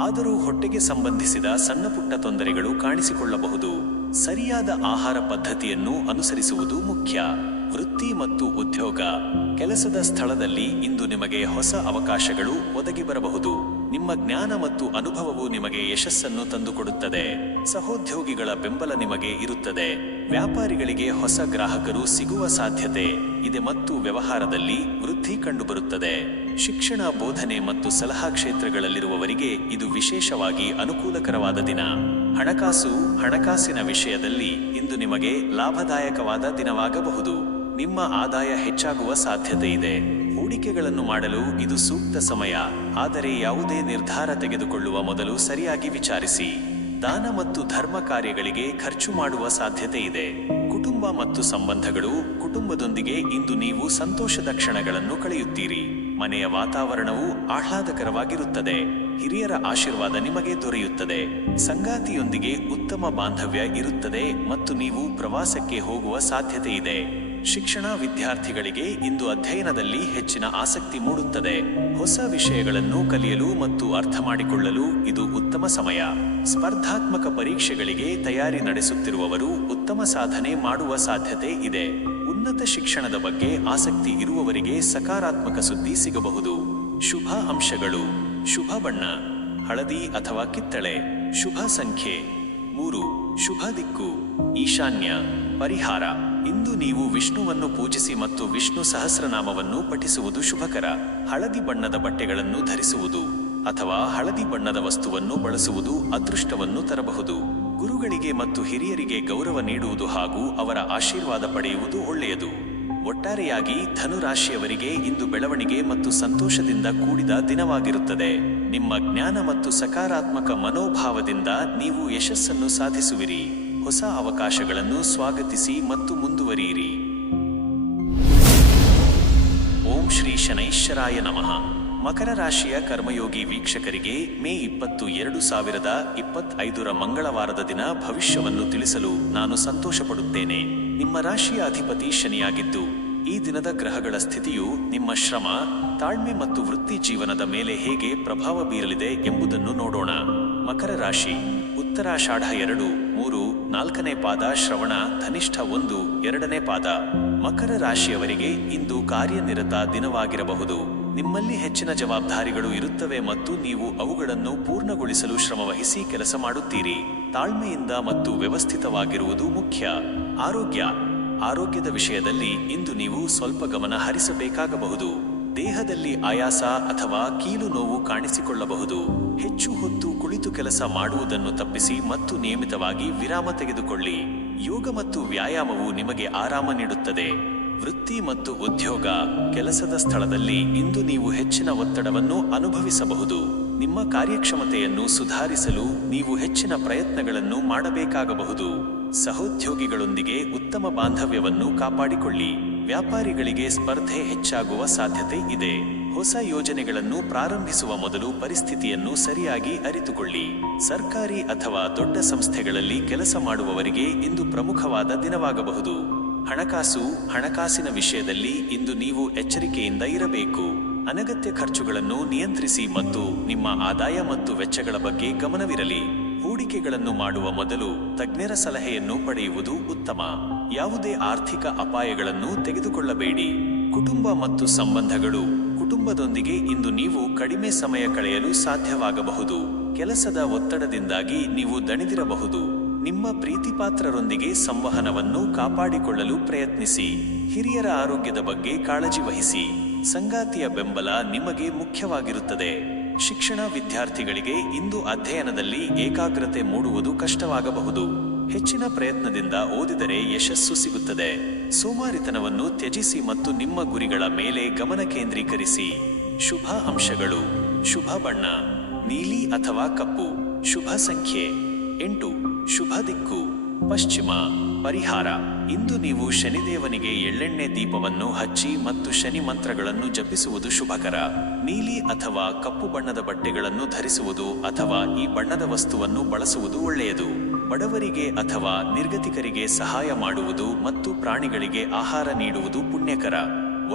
ಆದರೂ ಹೊಟ್ಟೆಗೆ ಸಂಬಂಧಿಸಿದ ಸಣ್ಣ ಪುಟ್ಟ ತೊಂದರೆಗಳು ಕಾಣಿಸಿಕೊಳ್ಳಬಹುದು. ಸರಿಯಾದ ಆಹಾರ ಪದ್ಧತಿಯನ್ನು ಅನುಸರಿಸುವುದು ಮುಖ್ಯ. ವೃತ್ತಿ ಮತ್ತು ಉದ್ಯೋಗ. ಕೆಲಸದ ಸ್ಥಳದಲ್ಲಿ ಇಂದು ನಿಮಗೆ ಹೊಸ ಅವಕಾಶಗಳು ಒದಗಿ ಬರಬಹುದು. ನಿಮ್ಮ ಜ್ಞಾನ ಮತ್ತು ಅನುಭವವು ನಿಮಗೆ ಯಶಸ್ಸನ್ನು ತಂದುಕೊಡುತ್ತದೆ. ಸಹೋದ್ಯೋಗಿಗಳ ಬೆಂಬಲ ನಿಮಗೆ ಇರುತ್ತದೆ. ವ್ಯಾಪಾರಿಗಳಿಗೆ ಹೊಸ ಗ್ರಾಹಕರು ಸಿಗುವ ಸಾಧ್ಯತೆ ಇದೆ ಮತ್ತು ವ್ಯವಹಾರದಲ್ಲಿ ವೃದ್ಧಿ ಕಂಡುಬರುತ್ತದೆ. ಶಿಕ್ಷಣ, ಬೋಧನೆ ಮತ್ತು ಸಲಹಾ ಕ್ಷೇತ್ರಗಳಲ್ಲಿರುವವರಿಗೆ ಇದು ವಿಶೇಷವಾಗಿ ಅನುಕೂಲಕರವಾದ ದಿನ. ಹಣಕಾಸಿನ ವಿಷಯದಲ್ಲಿ ಇಂದು ನಿಮಗೆ ಲಾಭದಾಯಕವಾದ ದಿನವಾಗಬಹುದು. ನಿಮ್ಮ ಆದಾಯ ಹೆಚ್ಚಾಗುವ ಸಾಧ್ಯತೆ ಇದೆ. ಹೂಡಿಕೆಗಳನ್ನು ಮಾಡಲು ಇದು ಸೂಕ್ತ ಸಮಯ, ಆದರೆ ಯಾವುದೇ ನಿರ್ಧಾರ ತೆಗೆದುಕೊಳ್ಳುವ ಮೊದಲು ಸರಿಯಾಗಿ ವಿಚಾರಿಸಿ. ದಾನ ಮತ್ತು ಧರ್ಮ ಕಾರ್ಯಗಳಿಗೆ ಖರ್ಚು ಮಾಡುವ ಸಾಧ್ಯತೆ ಇದೆ. ಕುಟುಂಬ ಮತ್ತು ಸಂಬಂಧಗಳು. ಕುಟುಂಬದೊಂದಿಗೆ ಇಂದು ನೀವು ಸಂತೋಷದ ಕ್ಷಣಗಳನ್ನು ಕಳೆಯುತ್ತೀರಿ. ಮನೆಯ ವಾತಾವರಣವು ಆಹ್ಲಾದಕರವಾಗಿರುತ್ತದೆ. ಹಿರಿಯರ ಆಶೀರ್ವಾದ ನಿಮಗೆ ದೊರೆಯುತ್ತದೆ. ಸಂಗಾತಿಯೊಂದಿಗೆ ಉತ್ತಮ ಬಾಂಧವ್ಯ ಇರುತ್ತದೆ ಮತ್ತು ನೀವು ಪ್ರವಾಸಕ್ಕೆ ಹೋಗುವ ಸಾಧ್ಯತೆ ಇದೆ. ಶಿಕ್ಷಣ ವಿದ್ಯಾರ್ಥಿಗಳಿಗೆ ಇಂದು ಅಧ್ಯಯನದಲ್ಲಿ ಹೆಚ್ಚಿನ ಆಸಕ್ತಿ ಮೂಡುತ್ತದೆ. ಹೊಸ ವಿಷಯಗಳನ್ನು ಕಲಿಯಲು ಮತ್ತು ಅರ್ಥ ಮಾಡಿಕೊಳ್ಳಲು ಇದು ಉತ್ತಮ ಸಮಯ. ಸ್ಪರ್ಧಾತ್ಮಕ ಪರೀಕ್ಷೆಗಳಿಗೆ ತಯಾರಿ ನಡೆಸುತ್ತಿರುವವರು ಉತ್ತಮ ಸಾಧನೆ ಮಾಡುವ ಸಾಧ್ಯತೆ ಇದೆ. ಉನ್ನತ ಶಿಕ್ಷಣದ ಬಗ್ಗೆ ಆಸಕ್ತಿ ಇರುವವರಿಗೆ ಸಕಾರಾತ್ಮಕ ಸುದ್ದಿ ಸಿಗಬಹುದು. ಶುಭ ಅಂಶಗಳು. ಶುಭ ಬಣ್ಣ ಹಳದಿ ಅಥವಾ ಕಿತ್ತಳೆ. ಶುಭ ಸಂಖ್ಯೆ 3. ಶುಭ ದಿಕ್ಕು ಈಶಾನ್ಯ. ಪರಿಹಾರ. ಇಂದು ನೀವು ವಿಷ್ಣುವನ್ನು ಪೂಜಿಸಿ ಮತ್ತು ವಿಷ್ಣು ಸಹಸ್ರನಾಮವನ್ನು ಪಠಿಸುವುದು ಶುಭಕರ. ಹಳದಿ ಬಣ್ಣದ ಬಟ್ಟೆಗಳನ್ನು ಧರಿಸುವುದು ಅಥವಾ ಹಳದಿ ಬಣ್ಣದ ವಸ್ತುವನ್ನು ಬಳಸುವುದು ಅದೃಷ್ಟವನ್ನು ತರಬಹುದು. ಗುರುಗಳಿಗೆ ಮತ್ತು ಹಿರಿಯರಿಗೆ ಗೌರವ ನೀಡುವುದು ಹಾಗೂ ಅವರ ಆಶೀರ್ವಾದ ಪಡೆಯುವುದು ಒಳ್ಳೆಯದು. ಒಟ್ಟಾರೆಯಾಗಿ ಧನುರಾಶಿಯವರಿಗೆ ಇಂದು ಬೆಳವಣಿಗೆ ಮತ್ತು ಸಂತೋಷದಿಂದ ಕೂಡಿದ ದಿನವಾಗಿರುತ್ತದೆ. ನಿಮ್ಮ ಜ್ಞಾನ ಮತ್ತು ಸಕಾರಾತ್ಮಕ ಮನೋಭಾವದಿಂದ ನೀವು ಯಶಸ್ಸನ್ನು ಸಾಧಿಸುವಿರಿ. ಹೊಸ ಅವಕಾಶಗಳನ್ನು ಸ್ವಾಗತಿಸಿ ಮತ್ತು ಮುಂದುವರಿಯಿರಿ. ಓಂ ಶ್ರೀ ಶನೈಶ್ಚರಾಯ ನಮಃ. ಮಕರ ರಾಶಿಯ ಕರ್ಮಯೋಗಿ ವೀಕ್ಷಕರಿಗೆ ಮೇ 20, 2025 ಮಂಗಳವಾರದ ದಿನ ಭವಿಷ್ಯವನ್ನು ತಿಳಿಸಲು ನಾನು ಸಂತೋಷಪಡುತ್ತೇನೆ. ನಿಮ್ಮ ರಾಶಿಯ ಅಧಿಪತಿ ಶನಿಯಾಗಿದ್ದು, ಈ ದಿನದ ಗ್ರಹಗಳ ಸ್ಥಿತಿಯು ನಿಮ್ಮ ಶ್ರಮ, ತಾಳ್ಮೆ ಮತ್ತು ವೃತ್ತಿ ಜೀವನದ ಮೇಲೆ ಹೇಗೆ ಪ್ರಭಾವ ಬೀರಲಿದೆ ಎಂಬುದನ್ನು ನೋಡೋಣ. ಮಕರ ರಾಶಿ: ಉತ್ತರಾಷಾಢ 2, 3, 4ನೇ ಪಾದ, ಶ್ರವಣ, ಧನಿಷ್ಠ 1, 2ನೇ ಪಾದ. ಮಕರ ರಾಶಿಯವರಿಗೆ ಇಂದು ಕಾರ್ಯನಿರತ ದಿನವಾಗಿರಬಹುದು. ನಿಮ್ಮಲ್ಲಿ ಹೆಚ್ಚಿನ ಜವಾಬ್ದಾರಿಗಳು ಇರುತ್ತವೆ ಮತ್ತು ನೀವು ಅವುಗಳನ್ನು ಪೂರ್ಣಗೊಳಿಸಲು ಶ್ರಮವಹಿಸಿ ಕೆಲಸ ಮಾಡುತ್ತೀರಿ. ತಾಳ್ಮೆಯಿಂದ ಮತ್ತು ವ್ಯವಸ್ಥಿತವಾಗಿರುವುದು ಮುಖ್ಯ. ಆರೋಗ್ಯದ ವಿಷಯದಲ್ಲಿ ಇಂದು ನೀವು ಸ್ವಲ್ಪ ಗಮನ ಹರಿಸಬೇಕಾಗಬಹುದು. ದೇಹದಲ್ಲಿ ಆಯಾಸ ಅಥವಾ ಕೀಲು ನೋವು ಕಾಣಿಸಿಕೊಳ್ಳಬಹುದು. ಹೆಚ್ಚು ಹೊತ್ತು ಕುಳಿತು ಕೆಲಸ ಮಾಡುವುದನ್ನು ತಪ್ಪಿಸಿ ಮತ್ತು ನಿಯಮಿತವಾಗಿ ವಿರಾಮ ತೆಗೆದುಕೊಳ್ಳಿ. ಯೋಗ ಮತ್ತು ವ್ಯಾಯಾಮವು ನಿಮಗೆ ಆರಾಮ ನೀಡುತ್ತದೆ. ವೃತ್ತಿ ಮತ್ತು ಉದ್ಯೋಗ: ಕೆಲಸದ ಸ್ಥಳದಲ್ಲಿ ಇಂದು ನೀವು ಹೆಚ್ಚಿನ ಒತ್ತಡವನ್ನು ಅನುಭವಿಸಬಹುದು. ನಿಮ್ಮ ಕಾರ್ಯಕ್ಷಮತೆಯನ್ನು ಸುಧಾರಿಸಲು ನೀವು ಹೆಚ್ಚಿನ ಪ್ರಯತ್ನಗಳನ್ನು ಮಾಡಬೇಕಾಗಬಹುದು. ಸಹೋದ್ಯೋಗಿಗಳೊಂದಿಗೆ ಉತ್ತಮ ಬಾಂಧವ್ಯವನ್ನು ಕಾಪಾಡಿಕೊಳ್ಳಿ. ವ್ಯಾಪಾರಿಗಳಿಗೆ ಸ್ಪರ್ಧೆ ಹೆಚ್ಚಾಗುವ ಸಾಧ್ಯತೆ ಇದೆ. ಹೊಸ ಯೋಜನೆಗಳನ್ನು ಪ್ರಾರಂಭಿಸುವ ಮೊದಲು ಪರಿಸ್ಥಿತಿಯನ್ನು ಸರಿಯಾಗಿ ಅರಿತುಕೊಳ್ಳಿ. ಸರ್ಕಾರಿ ಅಥವಾ ದೊಡ್ಡ ಸಂಸ್ಥೆಗಳಲ್ಲಿ ಕೆಲಸ ಮಾಡುವವರಿಗೆ ಇಂದು ಪ್ರಮುಖವಾದ ದಿನವಾಗಬಹುದು. ಹಣಕಾಸಿನ ವಿಷಯದಲ್ಲಿ ಇಂದು ನೀವು ಎಚ್ಚರಿಕೆಯಿಂದ ಇರಬೇಕು. ಅನಗತ್ಯ ಖರ್ಚುಗಳನ್ನು ನಿಯಂತ್ರಿಸಿ ಮತ್ತು ನಿಮ್ಮ ಆದಾಯ ಮತ್ತು ವೆಚ್ಚಗಳ ಬಗ್ಗೆ ಗಮನವಿರಲಿ. ಹೂಡಿಕೆಗಳನ್ನು ಮಾಡುವ ಮೊದಲು ತಜ್ಞರ ಸಲಹೆಯನ್ನು ಪಡೆಯುವುದು ಉತ್ತಮ. ಯಾವುದೇ ಆರ್ಥಿಕ ಅಪಾಯಗಳನ್ನು ತೆಗೆದುಕೊಳ್ಳಬೇಡಿ. ಕುಟುಂಬ ಮತ್ತು ಸಂಬಂಧಗಳು: ಕುಟುಂಬದೊಂದಿಗೆ ಇಂದು ನೀವು ಕಡಿಮೆ ಸಮಯ ಕಳೆಯಲು ಸಾಧ್ಯವಾಗಬಹುದು. ಕೆಲಸದ ಒತ್ತಡದಿಂದಾಗಿ ನೀವು ದಣಿದಿರಬಹುದು. ನಿಮ್ಮ ಪ್ರೀತಿಪಾತ್ರರೊಂದಿಗೆ ಸಂವಹನವನ್ನು ಕಾಪಾಡಿಕೊಳ್ಳಲು ಪ್ರಯತ್ನಿಸಿ. ಹಿರಿಯರ ಆರೋಗ್ಯದ ಬಗ್ಗೆ ಕಾಳಜಿ ವಹಿಸಿ. ಸಂಗಾತಿಯ ಬೆಂಬಲ ನಿಮಗೆ ಮುಖ್ಯವಾಗಿರುತ್ತದೆ. ಶಿಕ್ಷಣ: ವಿದ್ಯಾರ್ಥಿಗಳಿಗೆ ಇಂದು ಅಧ್ಯಯನದಲ್ಲಿ ಏಕಾಗ್ರತೆ ಮೂಡುವುದು ಕಷ್ಟವಾಗಬಹುದು. ಹೆಚ್ಚಿನ ಪ್ರಯತ್ನದಿಂದ ಓದಿದರೆ ಯಶಸ್ಸು ಸಿಗುತ್ತದೆ. ಸೋಮಾರಿತನವನ್ನು ತ್ಯಜಿಸಿ ಮತ್ತು ನಿಮ್ಮ ಗುರಿಗಳ ಮೇಲೆ ಗಮನ ಕೇಂದ್ರೀಕರಿಸಿ. ಶುಭ ಅಂಶಗಳು: ಶುಭ ಬಣ್ಣ ನೀಲಿ ಅಥವಾ ಕಪ್ಪು. ಶುಭ ಸಂಖ್ಯೆ 8. ಶುಭ ದಿಕ್ಕು ಪಶ್ಚಿಮ. ಪರಿಹಾರ: ಇಂದು ನೀವು ಶನಿದೇವನಿಗೆ ಎಳ್ಳೆಣ್ಣೆ ದೀಪವನ್ನು ಹಚ್ಚಿ ಮತ್ತು ಶನಿ ಮಂತ್ರಗಳನ್ನು ಜಪಿಸುವುದು ಶುಭಕರ. ನೀಲಿ ಅಥವಾ ಕಪ್ಪು ಬಣ್ಣದ ಬಟ್ಟೆಗಳನ್ನು ಧರಿಸುವುದು ಅಥವಾ ಈ ಬಣ್ಣದ ವಸ್ತುವನ್ನು ಬಳಸುವುದು ಒಳ್ಳೆಯದು. ಬಡವರಿಗೆ ಅಥವಾ ನಿರ್ಗತಿಕರಿಗೆ ಸಹಾಯ ಮಾಡುವುದು ಮತ್ತು ಪ್ರಾಣಿಗಳಿಗೆ ಆಹಾರ ನೀಡುವುದು ಪುಣ್ಯಕರ.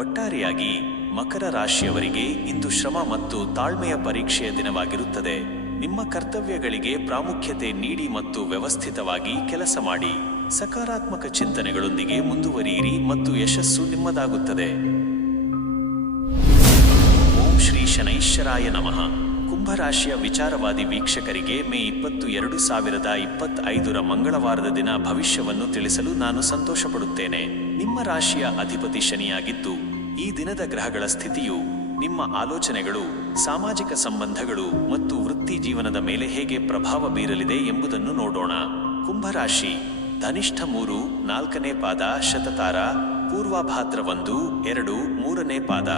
ಒಟ್ಟಾರೆಯಾಗಿ ಮಕರ ರಾಶಿಯವರಿಗೆ ಇಂದು ಶ್ರಮ ಮತ್ತು ತಾಳ್ಮೆಯ ಪರೀಕ್ಷೆಯ ದಿನವಾಗಿರುತ್ತದೆ. ನಿಮ್ಮ ಕರ್ತವ್ಯಗಳಿಗೆ ಪ್ರಾಮುಖ್ಯತೆ ನೀಡಿ ಮತ್ತು ವ್ಯವಸ್ಥಿತವಾಗಿ ಕೆಲಸ ಮಾಡಿ. ಸಕಾರಾತ್ಮಕ ಚಿಂತನೆಗಳೊಂದಿಗೆ ಮುಂದುವರಿಯಿರಿ ಮತ್ತು ಯಶಸ್ಸು ನಿಮ್ಮದಾಗುತ್ತದೆ. ಓಂ ಶ್ರೀ ಶನೈಶ್ಚರಾಯ ನಮಃ. ಕುಂಭರಾಶಿಯ ವಿಚಾರವಾದಿ ವೀಕ್ಷಕರಿಗೆ ಮೇ 20, 2025 ಮಂಗಳವಾರದ ದಿನ ಭವಿಷ್ಯವನ್ನು ತಿಳಿಸಲು ನಾನು ಸಂತೋಷಪಡುತ್ತೇನೆ. ನಿಮ್ಮ ರಾಶಿಯ ಅಧಿಪತಿ ಶನಿಯಾಗಿದ್ದು, ಈ ದಿನದ ಗ್ರಹಗಳ ಸ್ಥಿತಿಯು ನಿಮ್ಮ ಆಲೋಚನೆಗಳು, ಸಾಮಾಜಿಕ ಸಂಬಂಧಗಳು ಮತ್ತು ವೃತ್ತಿ ಜೀವನದ ಮೇಲೆ ಹೇಗೆ ಪ್ರಭಾವ ಬೀರಲಿದೆ ಎಂಬುದನ್ನು ನೋಡೋಣ. ಕುಂಭರಾಶಿ: ಧನಿಷ್ಠ 3, 4ನೇ ಪಾದ, ಶತತಾರ, ಪೂರ್ವಭಾದ್ರ 1, 2, 3ನೇ ಪಾದ.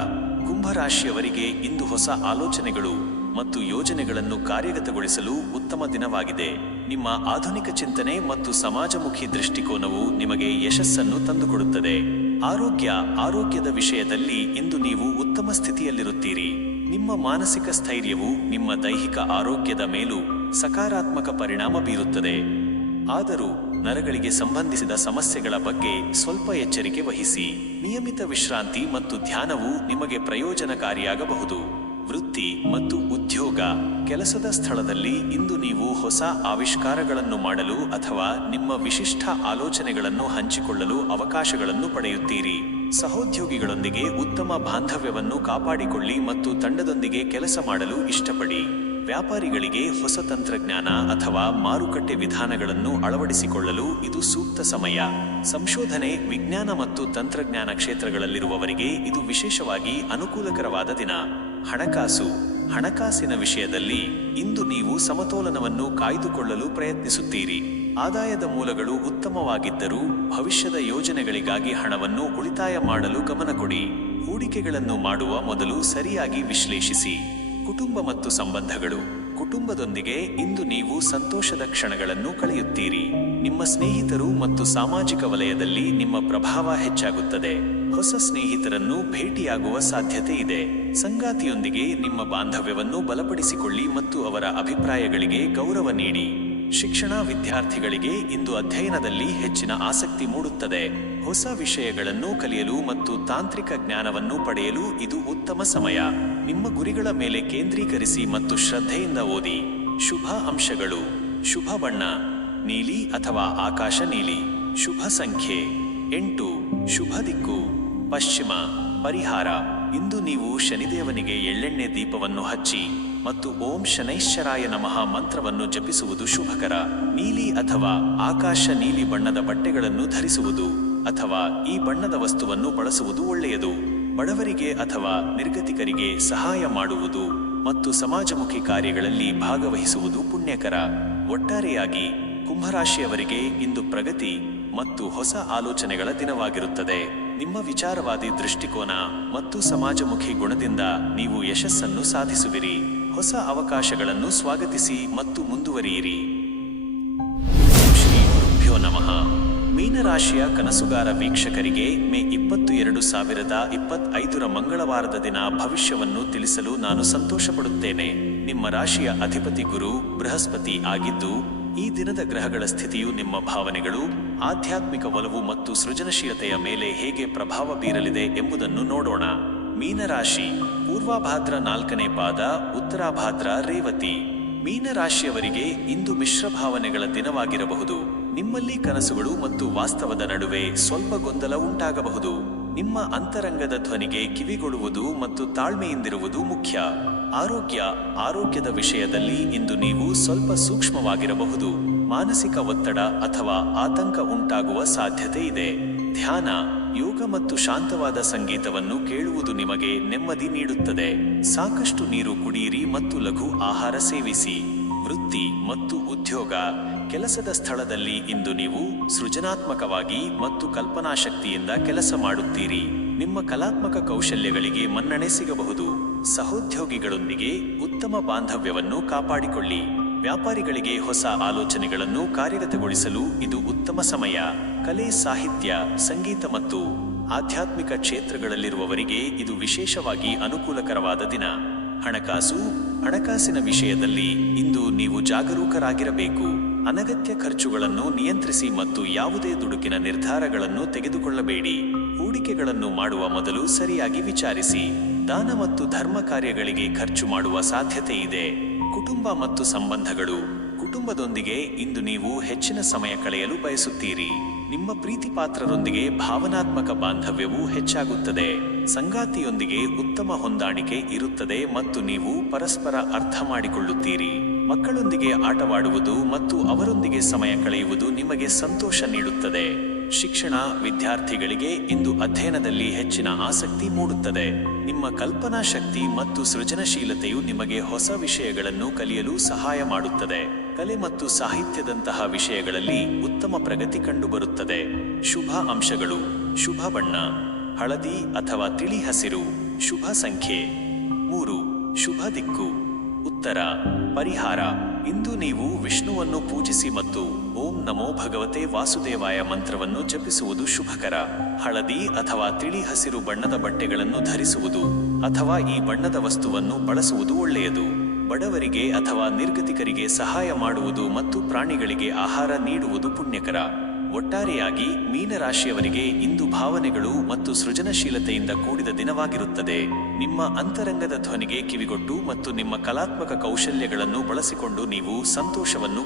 ಕುಂಭರಾಶಿಯವರಿಗೆ ಇಂದು ಹೊಸ ಆಲೋಚನೆಗಳು ಮತ್ತು ಯೋಜನೆಗಳನ್ನು ಕಾರ್ಯಗತಗೊಳಿಸಲು ಉತ್ತಮ ದಿನವಾಗಿದೆ. ನಿಮ್ಮ ಆಧುನಿಕ ಚಿಂತನೆ ಮತ್ತು ಸಮಾಜಮುಖಿ ದೃಷ್ಟಿಕೋನವು ನಿಮಗೆ ಯಶಸ್ಸನ್ನು ತಂದುಕೊಡುತ್ತದೆ. ಆರೋಗ್ಯದ ವಿಷಯದಲ್ಲಿ ಇಂದು ನೀವು ಉತ್ತಮ ಸ್ಥಿತಿಯಲ್ಲಿರುತ್ತೀರಿ. ನಿಮ್ಮ ಮಾನಸಿಕ ಸ್ಥೈರ್ಯವು ನಿಮ್ಮ ದೈಹಿಕ ಆರೋಗ್ಯದ ಮೇಲೂ ಸಕಾರಾತ್ಮಕ ಪರಿಣಾಮ ಬೀರುತ್ತದೆ. ಆದರೂ ನರಗಳಿಗೆ ಸಂಬಂಧಿಸಿದ ಸಮಸ್ಯೆಗಳ ಬಗ್ಗೆ ಸ್ವಲ್ಪ ಎಚ್ಚರಿಕೆ ವಹಿಸಿ. ನಿಯಮಿತ ವಿಶ್ರಾಂತಿ ಮತ್ತು ಧ್ಯಾನವು ನಿಮಗೆ ಪ್ರಯೋಜನಕಾರಿಯಾಗಬಹುದು. ವೃತ್ತಿ ಮತ್ತು ಉದ್ಯೋಗ: ಕೆಲಸದ ಸ್ಥಳದಲ್ಲಿ ಇಂದು ನೀವು ಹೊಸ ಆವಿಷ್ಕಾರಗಳನ್ನು ಮಾಡಲು ಅಥವಾ ನಿಮ್ಮ ವಿಶಿಷ್ಟ ಆಲೋಚನೆಗಳನ್ನು ಹಂಚಿಕೊಳ್ಳಲು ಅವಕಾಶಗಳನ್ನು ಪಡೆಯುತ್ತೀರಿ. ಸಹೋದ್ಯೋಗಿಗಳೊಂದಿಗೆ ಉತ್ತಮ ಬಾಂಧವ್ಯವನ್ನು ಕಾಪಾಡಿಕೊಳ್ಳಿ ಮತ್ತು ತಂಡದೊಂದಿಗೆ ಕೆಲಸ ಮಾಡಲು ಇಷ್ಟಪಡಿ. ವ್ಯಾಪಾರಿಗಳಿಗೆ ಹೊಸ ತಂತ್ರಜ್ಞಾನ ಅಥವಾ ಮಾರುಕಟ್ಟೆ ವಿಧಾನಗಳನ್ನು ಅಳವಡಿಸಿಕೊಳ್ಳಲು ಇದು ಸೂಕ್ತ ಸಮಯ. ಸಂಶೋಧನೆ, ವಿಜ್ಞಾನ ಮತ್ತು ತಂತ್ರಜ್ಞಾನ ಕ್ಷೇತ್ರಗಳಲ್ಲಿರುವವರಿಗೆ ಇದು ವಿಶೇಷವಾಗಿ ಅನುಕೂಲಕರವಾದ ದಿನ. ಹಣಕಾಸಿನ ವಿಷಯದಲ್ಲಿ ಇಂದು ನೀವು ಸಮತೋಲನವನ್ನು ಕಾಯ್ದುಕೊಳ್ಳಲು ಪ್ರಯತ್ನಿಸುತ್ತೀರಿ. ಆದಾಯದ ಮೂಲಗಳು ಉತ್ತಮವಾಗಿದ್ದರೂ ಭವಿಷ್ಯದ ಯೋಜನೆಗಳಿಗಾಗಿ ಹಣವನ್ನು ಉಳಿತಾಯ ಮಾಡಲು ಗಮನ ಕೊಡಿ. ಹೂಡಿಕೆಗಳನ್ನು ಮಾಡುವ ಮೊದಲು ಸರಿಯಾಗಿ ವಿಶ್ಲೇಷಿಸಿ. ಕುಟುಂಬ ಮತ್ತು ಸಂಬಂಧಗಳು: ಕುಟುಂಬದೊಂದಿಗೆ ಇಂದು ನೀವು ಸಂತೋಷದ ಕ್ಷಣಗಳನ್ನು ಕಳೆಯುತ್ತೀರಿ. ನಿಮ್ಮ ಸ್ನೇಹಿತರು ಮತ್ತು ಸಾಮಾಜಿಕ ವಲಯದಲ್ಲಿ ನಿಮ್ಮ ಪ್ರಭಾವ ಹೆಚ್ಚಾಗುತ್ತದೆ. ಹೊಸ ಸ್ನೇಹಿತರನ್ನು ಭೇಟಿಯಾಗುವ ಸಾಧ್ಯತೆ ಇದೆ. ಸಂಗಾತಿಯೊಂದಿಗೆ ನಿಮ್ಮ ಬಾಂಧವ್ಯವನ್ನು ಬಲಪಡಿಸಿಕೊಳ್ಳಿ ಮತ್ತು ಅವರ ಅಭಿಪ್ರಾಯಗಳಿಗೆ ಗೌರವ ನೀಡಿ. ಶಿಕ್ಷಣ ವಿದ್ಯಾರ್ಥಿಗಳಿಗೆ ಇಂದು ಅಧ್ಯಯನದಲ್ಲಿ ಹೆಚ್ಚಿನ ಆಸಕ್ತಿ ಮೂಡುತ್ತದೆ. ಹೊಸ ವಿಷಯಗಳನ್ನು ಕಲಿಯಲು ಮತ್ತು ತಾಂತ್ರಿಕ ಜ್ಞಾನವನ್ನು ಪಡೆಯಲು ಇದು ಉತ್ತಮ ಸಮಯ. ನಿಮ್ಮ ಗುರಿಗಳ ಮೇಲೆ ಕೇಂದ್ರೀಕರಿಸಿ ಮತ್ತು ಶ್ರದ್ಧೆಯಿಂದ ಓದಿ. ಶುಭ ಅಂಶಗಳು: ಶುಭ ಬಣ್ಣ ನೀಲಿ ಅಥವಾ ಆಕಾಶ ನೀಲಿ. ಶುಭ ಸಂಖ್ಯೆ 8. ಶುಭ ದಿಕ್ಕು ಪಶ್ಚಿಮ. ಪರಿಹಾರ: ಇಂದು ನೀವು ಶನಿದೇವನಿಗೆ ಎಳ್ಳೆಣ್ಣೆ ದೀಪವನ್ನು ಹಚ್ಚಿ ಮತ್ತು ಓಂ ಶನೈಶ್ಚರಾಯ ನಮಃ ಮಂತ್ರವನ್ನು ಜಪಿಸುವುದು ಶುಭಕರ. ನೀಲಿ ಅಥವಾ ಆಕಾಶ ನೀಲಿ ಬಣ್ಣದ ಬಟ್ಟೆಗಳನ್ನು ಧರಿಸುವುದು ಅಥವಾ ಈ ಬಣ್ಣದ ವಸ್ತುವನ್ನು ಬಳಸುವುದು ಒಳ್ಳೆಯದು. ಬಡವರಿಗೆ ಅಥವಾ ನಿರ್ಗತಿಕರಿಗೆ ಸಹಾಯ ಮಾಡುವುದು ಮತ್ತು ಸಮಾಜಮುಖಿ ಕಾರ್ಯಗಳಲ್ಲಿ ಭಾಗವಹಿಸುವುದು ಪುಣ್ಯಕರ. ಒಟ್ಟಾರೆಯಾಗಿ ಕುಂಭರಾಶಿಯವರಿಗೆ ಇಂದು ಪ್ರಗತಿ ಮತ್ತು ಹೊಸ ಆಲೋಚನೆಗಳ ದಿನವಾಗಿರುತ್ತದೆ. ನಿಮ್ಮ ವಿಚಾರವಾದಿ ದೃಷ್ಟಿಕೋನ ಮತ್ತು ಸಮಾಜಮುಖಿ ಗುಣದಿಂದ ನೀವು ಯಶಸ್ಸನ್ನು ಸಾಧಿಸುವಿರಿ. ಹೊಸ ಅವಕಾಶಗಳನ್ನು ಸ್ವಾಗತಿಸಿ ಮತ್ತು ಮುಂದುವರಿಯಿರಿ. ಶ್ರೀ ಗುರುಭ್ಯೋ ನಮಃ. ಮೀನರಾಶಿಯ ಕನಸುಗಾರ ವೀಕ್ಷಕರಿಗೆ ಮೇ 20, 2025 ಮಂಗಳವಾರದ ದಿನ ಭವಿಷ್ಯವನ್ನು ತಿಳಿಸಲು ನಾನು ಸಂತೋಷಪಡುತ್ತೇನೆ. ನಿಮ್ಮ ರಾಶಿಯ ಅಧಿಪತಿ ಗುರು ಬೃಹಸ್ಪತಿ ಆಗಿದ್ದು, ಈ ದಿನದ ಗ್ರಹಗಳ ಸ್ಥಿತಿಯು ನಿಮ್ಮ ಭಾವನೆಗಳು, ಆಧ್ಯಾತ್ಮಿಕ ಒಲವು ಮತ್ತು ಸೃಜನಶೀಲತೆಯ ಮೇಲೆ ಹೇಗೆ ಪ್ರಭಾವ ಬೀರಲಿದೆ ಎಂಬುದನ್ನು ನೋಡೋಣ. ಮೀನರಾಶಿ: ಪೂರ್ವಾಭಾದ್ರ 4ನೇ ಪಾದ, ಉತ್ತರಾಭಾದ್ರ, ರೇವತಿ. ಮೀನರಾಶಿಯವರಿಗೆ ಇಂದು ಮಿಶ್ರ ಭಾವನೆಗಳ ದಿನವಾಗಿರಬಹುದು. ನಿಮ್ಮಲ್ಲಿ ಕನಸುಗಳು ಮತ್ತು ವಾಸ್ತವದ ನಡುವೆ ಸ್ವಲ್ಪ ಗೊಂದಲ ಉಂಟಾಗಬಹುದು. ನಿಮ್ಮ ಅಂತರಂಗದ ಧ್ವನಿಗೆ ಕಿವಿಗೊಡುವುದು ಮತ್ತು ತಾಳ್ಮೆಯಿಂದಿರುವುದು ಮುಖ್ಯ. ಆರೋಗ್ಯದ ವಿಷಯದಲ್ಲಿ ಇಂದು ನೀವು ಸ್ವಲ್ಪ ಸೂಕ್ಷ್ಮವಾಗಿರಬಹುದು. ಮಾನಸಿಕ ಒತ್ತಡ ಅಥವಾ ಆತಂಕ ಉಂಟಾಗುವ ಸಾಧ್ಯತೆ ಇದೆ. ಧ್ಯಾನ, ಯೋಗ ಮತ್ತು ಶಾಂತವಾದ ಸಂಗೀತವನ್ನು ಕೇಳುವುದು ನಿಮಗೆ ನೆಮ್ಮದಿ ನೀಡುತ್ತದೆ. ಸಾಕಷ್ಟು ನೀರು ಕುಡಿಯಿರಿ ಮತ್ತು ಲಘು ಆಹಾರ ಸೇವಿಸಿ. ವೃತ್ತಿ ಮತ್ತು ಉದ್ಯೋಗ: ಕೆಲಸದ ಸ್ಥಳದಲ್ಲಿ ಇಂದು ನೀವು ಸೃಜನಾತ್ಮಕವಾಗಿ ಮತ್ತು ಕಲ್ಪನಾಶಕ್ತಿಯಿಂದ ಕೆಲಸ ಮಾಡುತ್ತೀರಿ. ನಿಮ್ಮ ಕಲಾತ್ಮಕ ಕೌಶಲ್ಯಗಳಿಗೆ ಮನ್ನಣೆ ಸಿಗಬಹುದು. ಸಹೋದ್ಯೋಗಿಗಳೊಂದಿಗೆ ಉತ್ತಮ ಬಾಂಧವ್ಯವನ್ನು ಕಾಪಾಡಿಕೊಳ್ಳಿ. ವ್ಯಾಪಾರಿಗಳಿಗೆ ಹೊಸ ಆಲೋಚನೆಗಳನ್ನು ಕಾರ್ಯಗತಗೊಳಿಸಲು ಇದು ಉತ್ತಮ ಸಮಯ. ಕಲೆ, ಸಾಹಿತ್ಯ, ಸಂಗೀತ ಮತ್ತು ಆಧ್ಯಾತ್ಮಿಕ ಕ್ಷೇತ್ರಗಳಲ್ಲಿರುವವರಿಗೆ ಇದು ವಿಶೇಷವಾಗಿ ಅನುಕೂಲಕರವಾದ ದಿನ. ಹಣಕಾಸಿನ ವಿಷಯದಲ್ಲಿ ಇಂದು ನೀವು ಜಾಗರೂಕರಾಗಿರಬೇಕು. ಅನಗತ್ಯ ಖರ್ಚುಗಳನ್ನು ನಿಯಂತ್ರಿಸಿ ಮತ್ತು ಯಾವುದೇ ದುಡುಕಿನ ನಿರ್ಧಾರಗಳನ್ನು ತೆಗೆದುಕೊಳ್ಳಬೇಡಿ. ಹೂಡಿಕೆಗಳನ್ನು ಮಾಡುವ ಮೊದಲು ಸರಿಯಾಗಿ ವಿಚಾರಿಸಿ. ದಾನ ಮತ್ತು ಧರ್ಮ ಕಾರ್ಯಗಳಿಗೆ ಖರ್ಚು ಮಾಡುವ ಸಾಧ್ಯತೆ ಇದೆ. ಕುಟುಂಬ ಮತ್ತು ಸಂಬಂಧಗಳು: ಕುಟುಂಬದೊಂದಿಗೆ ಇಂದು ನೀವು ಹೆಚ್ಚಿನ ಸಮಯ ಕಳೆಯಲು ಬಯಸುತ್ತೀರಿ. ನಿಮ್ಮ ಪ್ರೀತಿಪಾತ್ರರೊಂದಿಗೆ ಭಾವನಾತ್ಮಕ ಬಾಂಧವ್ಯವು ಹೆಚ್ಚಾಗುತ್ತದೆ. ಸಂಗಾತಿಯೊಂದಿಗೆ ಉತ್ತಮ ಹೊಂದಾಣಿಕೆ ಇರುತ್ತದೆ ಮತ್ತು ನೀವು ಪರಸ್ಪರ ಅರ್ಥ ಮಾಡಿಕೊಳ್ಳುತ್ತೀರಿ. ಮಕ್ಕಳೊಂದಿಗೆ ಆಟವಾಡುವುದು ಮತ್ತು ಅವರೊಂದಿಗೆ ಸಮಯ ಕಳೆಯುವುದು ನಿಮಗೆ ಸಂತೋಷ ನೀಡುತ್ತದೆ. ಶಿಕ್ಷಣ ವಿದ್ಯಾರ್ಥಿಗಳಿಗೆ ಇಂದು ಅಧ್ಯಯನದಲ್ಲಿ ಹೆಚ್ಚಿನ ಆಸಕ್ತಿ ಮೂಡುತ್ತದೆ. ನಿಮ್ಮ ಕಲ್ಪನಾ ಶಕ್ತಿ ಮತ್ತು ಸೃಜನಶೀಲತೆಯು ನಿಮಗೆ ಹೊಸ ವಿಷಯಗಳನ್ನು ಕಲಿಯಲು ಸಹಾಯ ಮಾಡುತ್ತದೆ. ಕಲೆ ಮತ್ತು ಸಾಹಿತ್ಯದಂತಹ ವಿಷಯಗಳಲ್ಲಿ ಉತ್ತಮ ಪ್ರಗತಿ ಕಂಡುಬರುತ್ತದೆ. ಶುಭ ಅಂಶಗಳು: ಶುಭ ಬಣ್ಣ ಹಳದಿ ಅಥವಾ ತಿಳಿ ಹಸಿರು. ಶುಭ ಸಂಖ್ಯೆ 3. ಶುಭ ದಿಕ್ಕು ಉತ್ತರ. ಪರಿಹಾರ: ಇಂದು ನೀವು ವಿಷ್ಣುವನ್ನು ಪೂಜಿಸಿ ಮತ್ತು ಓಂ ನಮೋ ಭಗವತೆ ವಾಸುದೇವಾಯ ಮಂತ್ರವನ್ನು ಜಪಿಸುವುದು ಶುಭಕರ. ಹಳದಿ ಅಥವಾ ತಿಳಿ ಹಸಿರು ಬಣ್ಣದ ಬಟ್ಟೆಗಳನ್ನು ಧರಿಸುವುದು ಅಥವಾ ಈ ಬಣ್ಣದ ವಸ್ತುವನ್ನು ಬಳಸುವುದು ಒಳ್ಳೆಯದು. ಬಡವರಿಗೆ ಅಥವಾ ನಿರ್ಗತಿಕರಿಗೆ ಸಹಾಯ ಮಾಡುವುದು ಮತ್ತು ಪ್ರಾಣಿಗಳಿಗೆ ಆಹಾರ ನೀಡುವುದು ಪುಣ್ಯಕರ. ಒಟ್ಟಾರೆಯಾಗಿ ಮೀನರಾಶಿಯವರಿಗೆ ಇಂದು ಭಾವನೆಗಳು ಮತ್ತು ಸೃಜನಶೀಲತೆಯಿಂದ ಕೂಡಿದ ದಿನವಾಗಿರುತ್ತದೆ. ನಿಮ್ಮ ಅಂತರಂಗದ ಧ್ವನಿಗೆ ಕಿವಿಗೊಟ್ಟು ಮತ್ತು ನಿಮ್ಮ ಕಲಾತ್ಮಕ ಕೌಶಲ್ಯಗಳನ್ನು ಬಳಸಿಕೊಂಡು ನೀವು ಸಂತೋಷವನ್ನು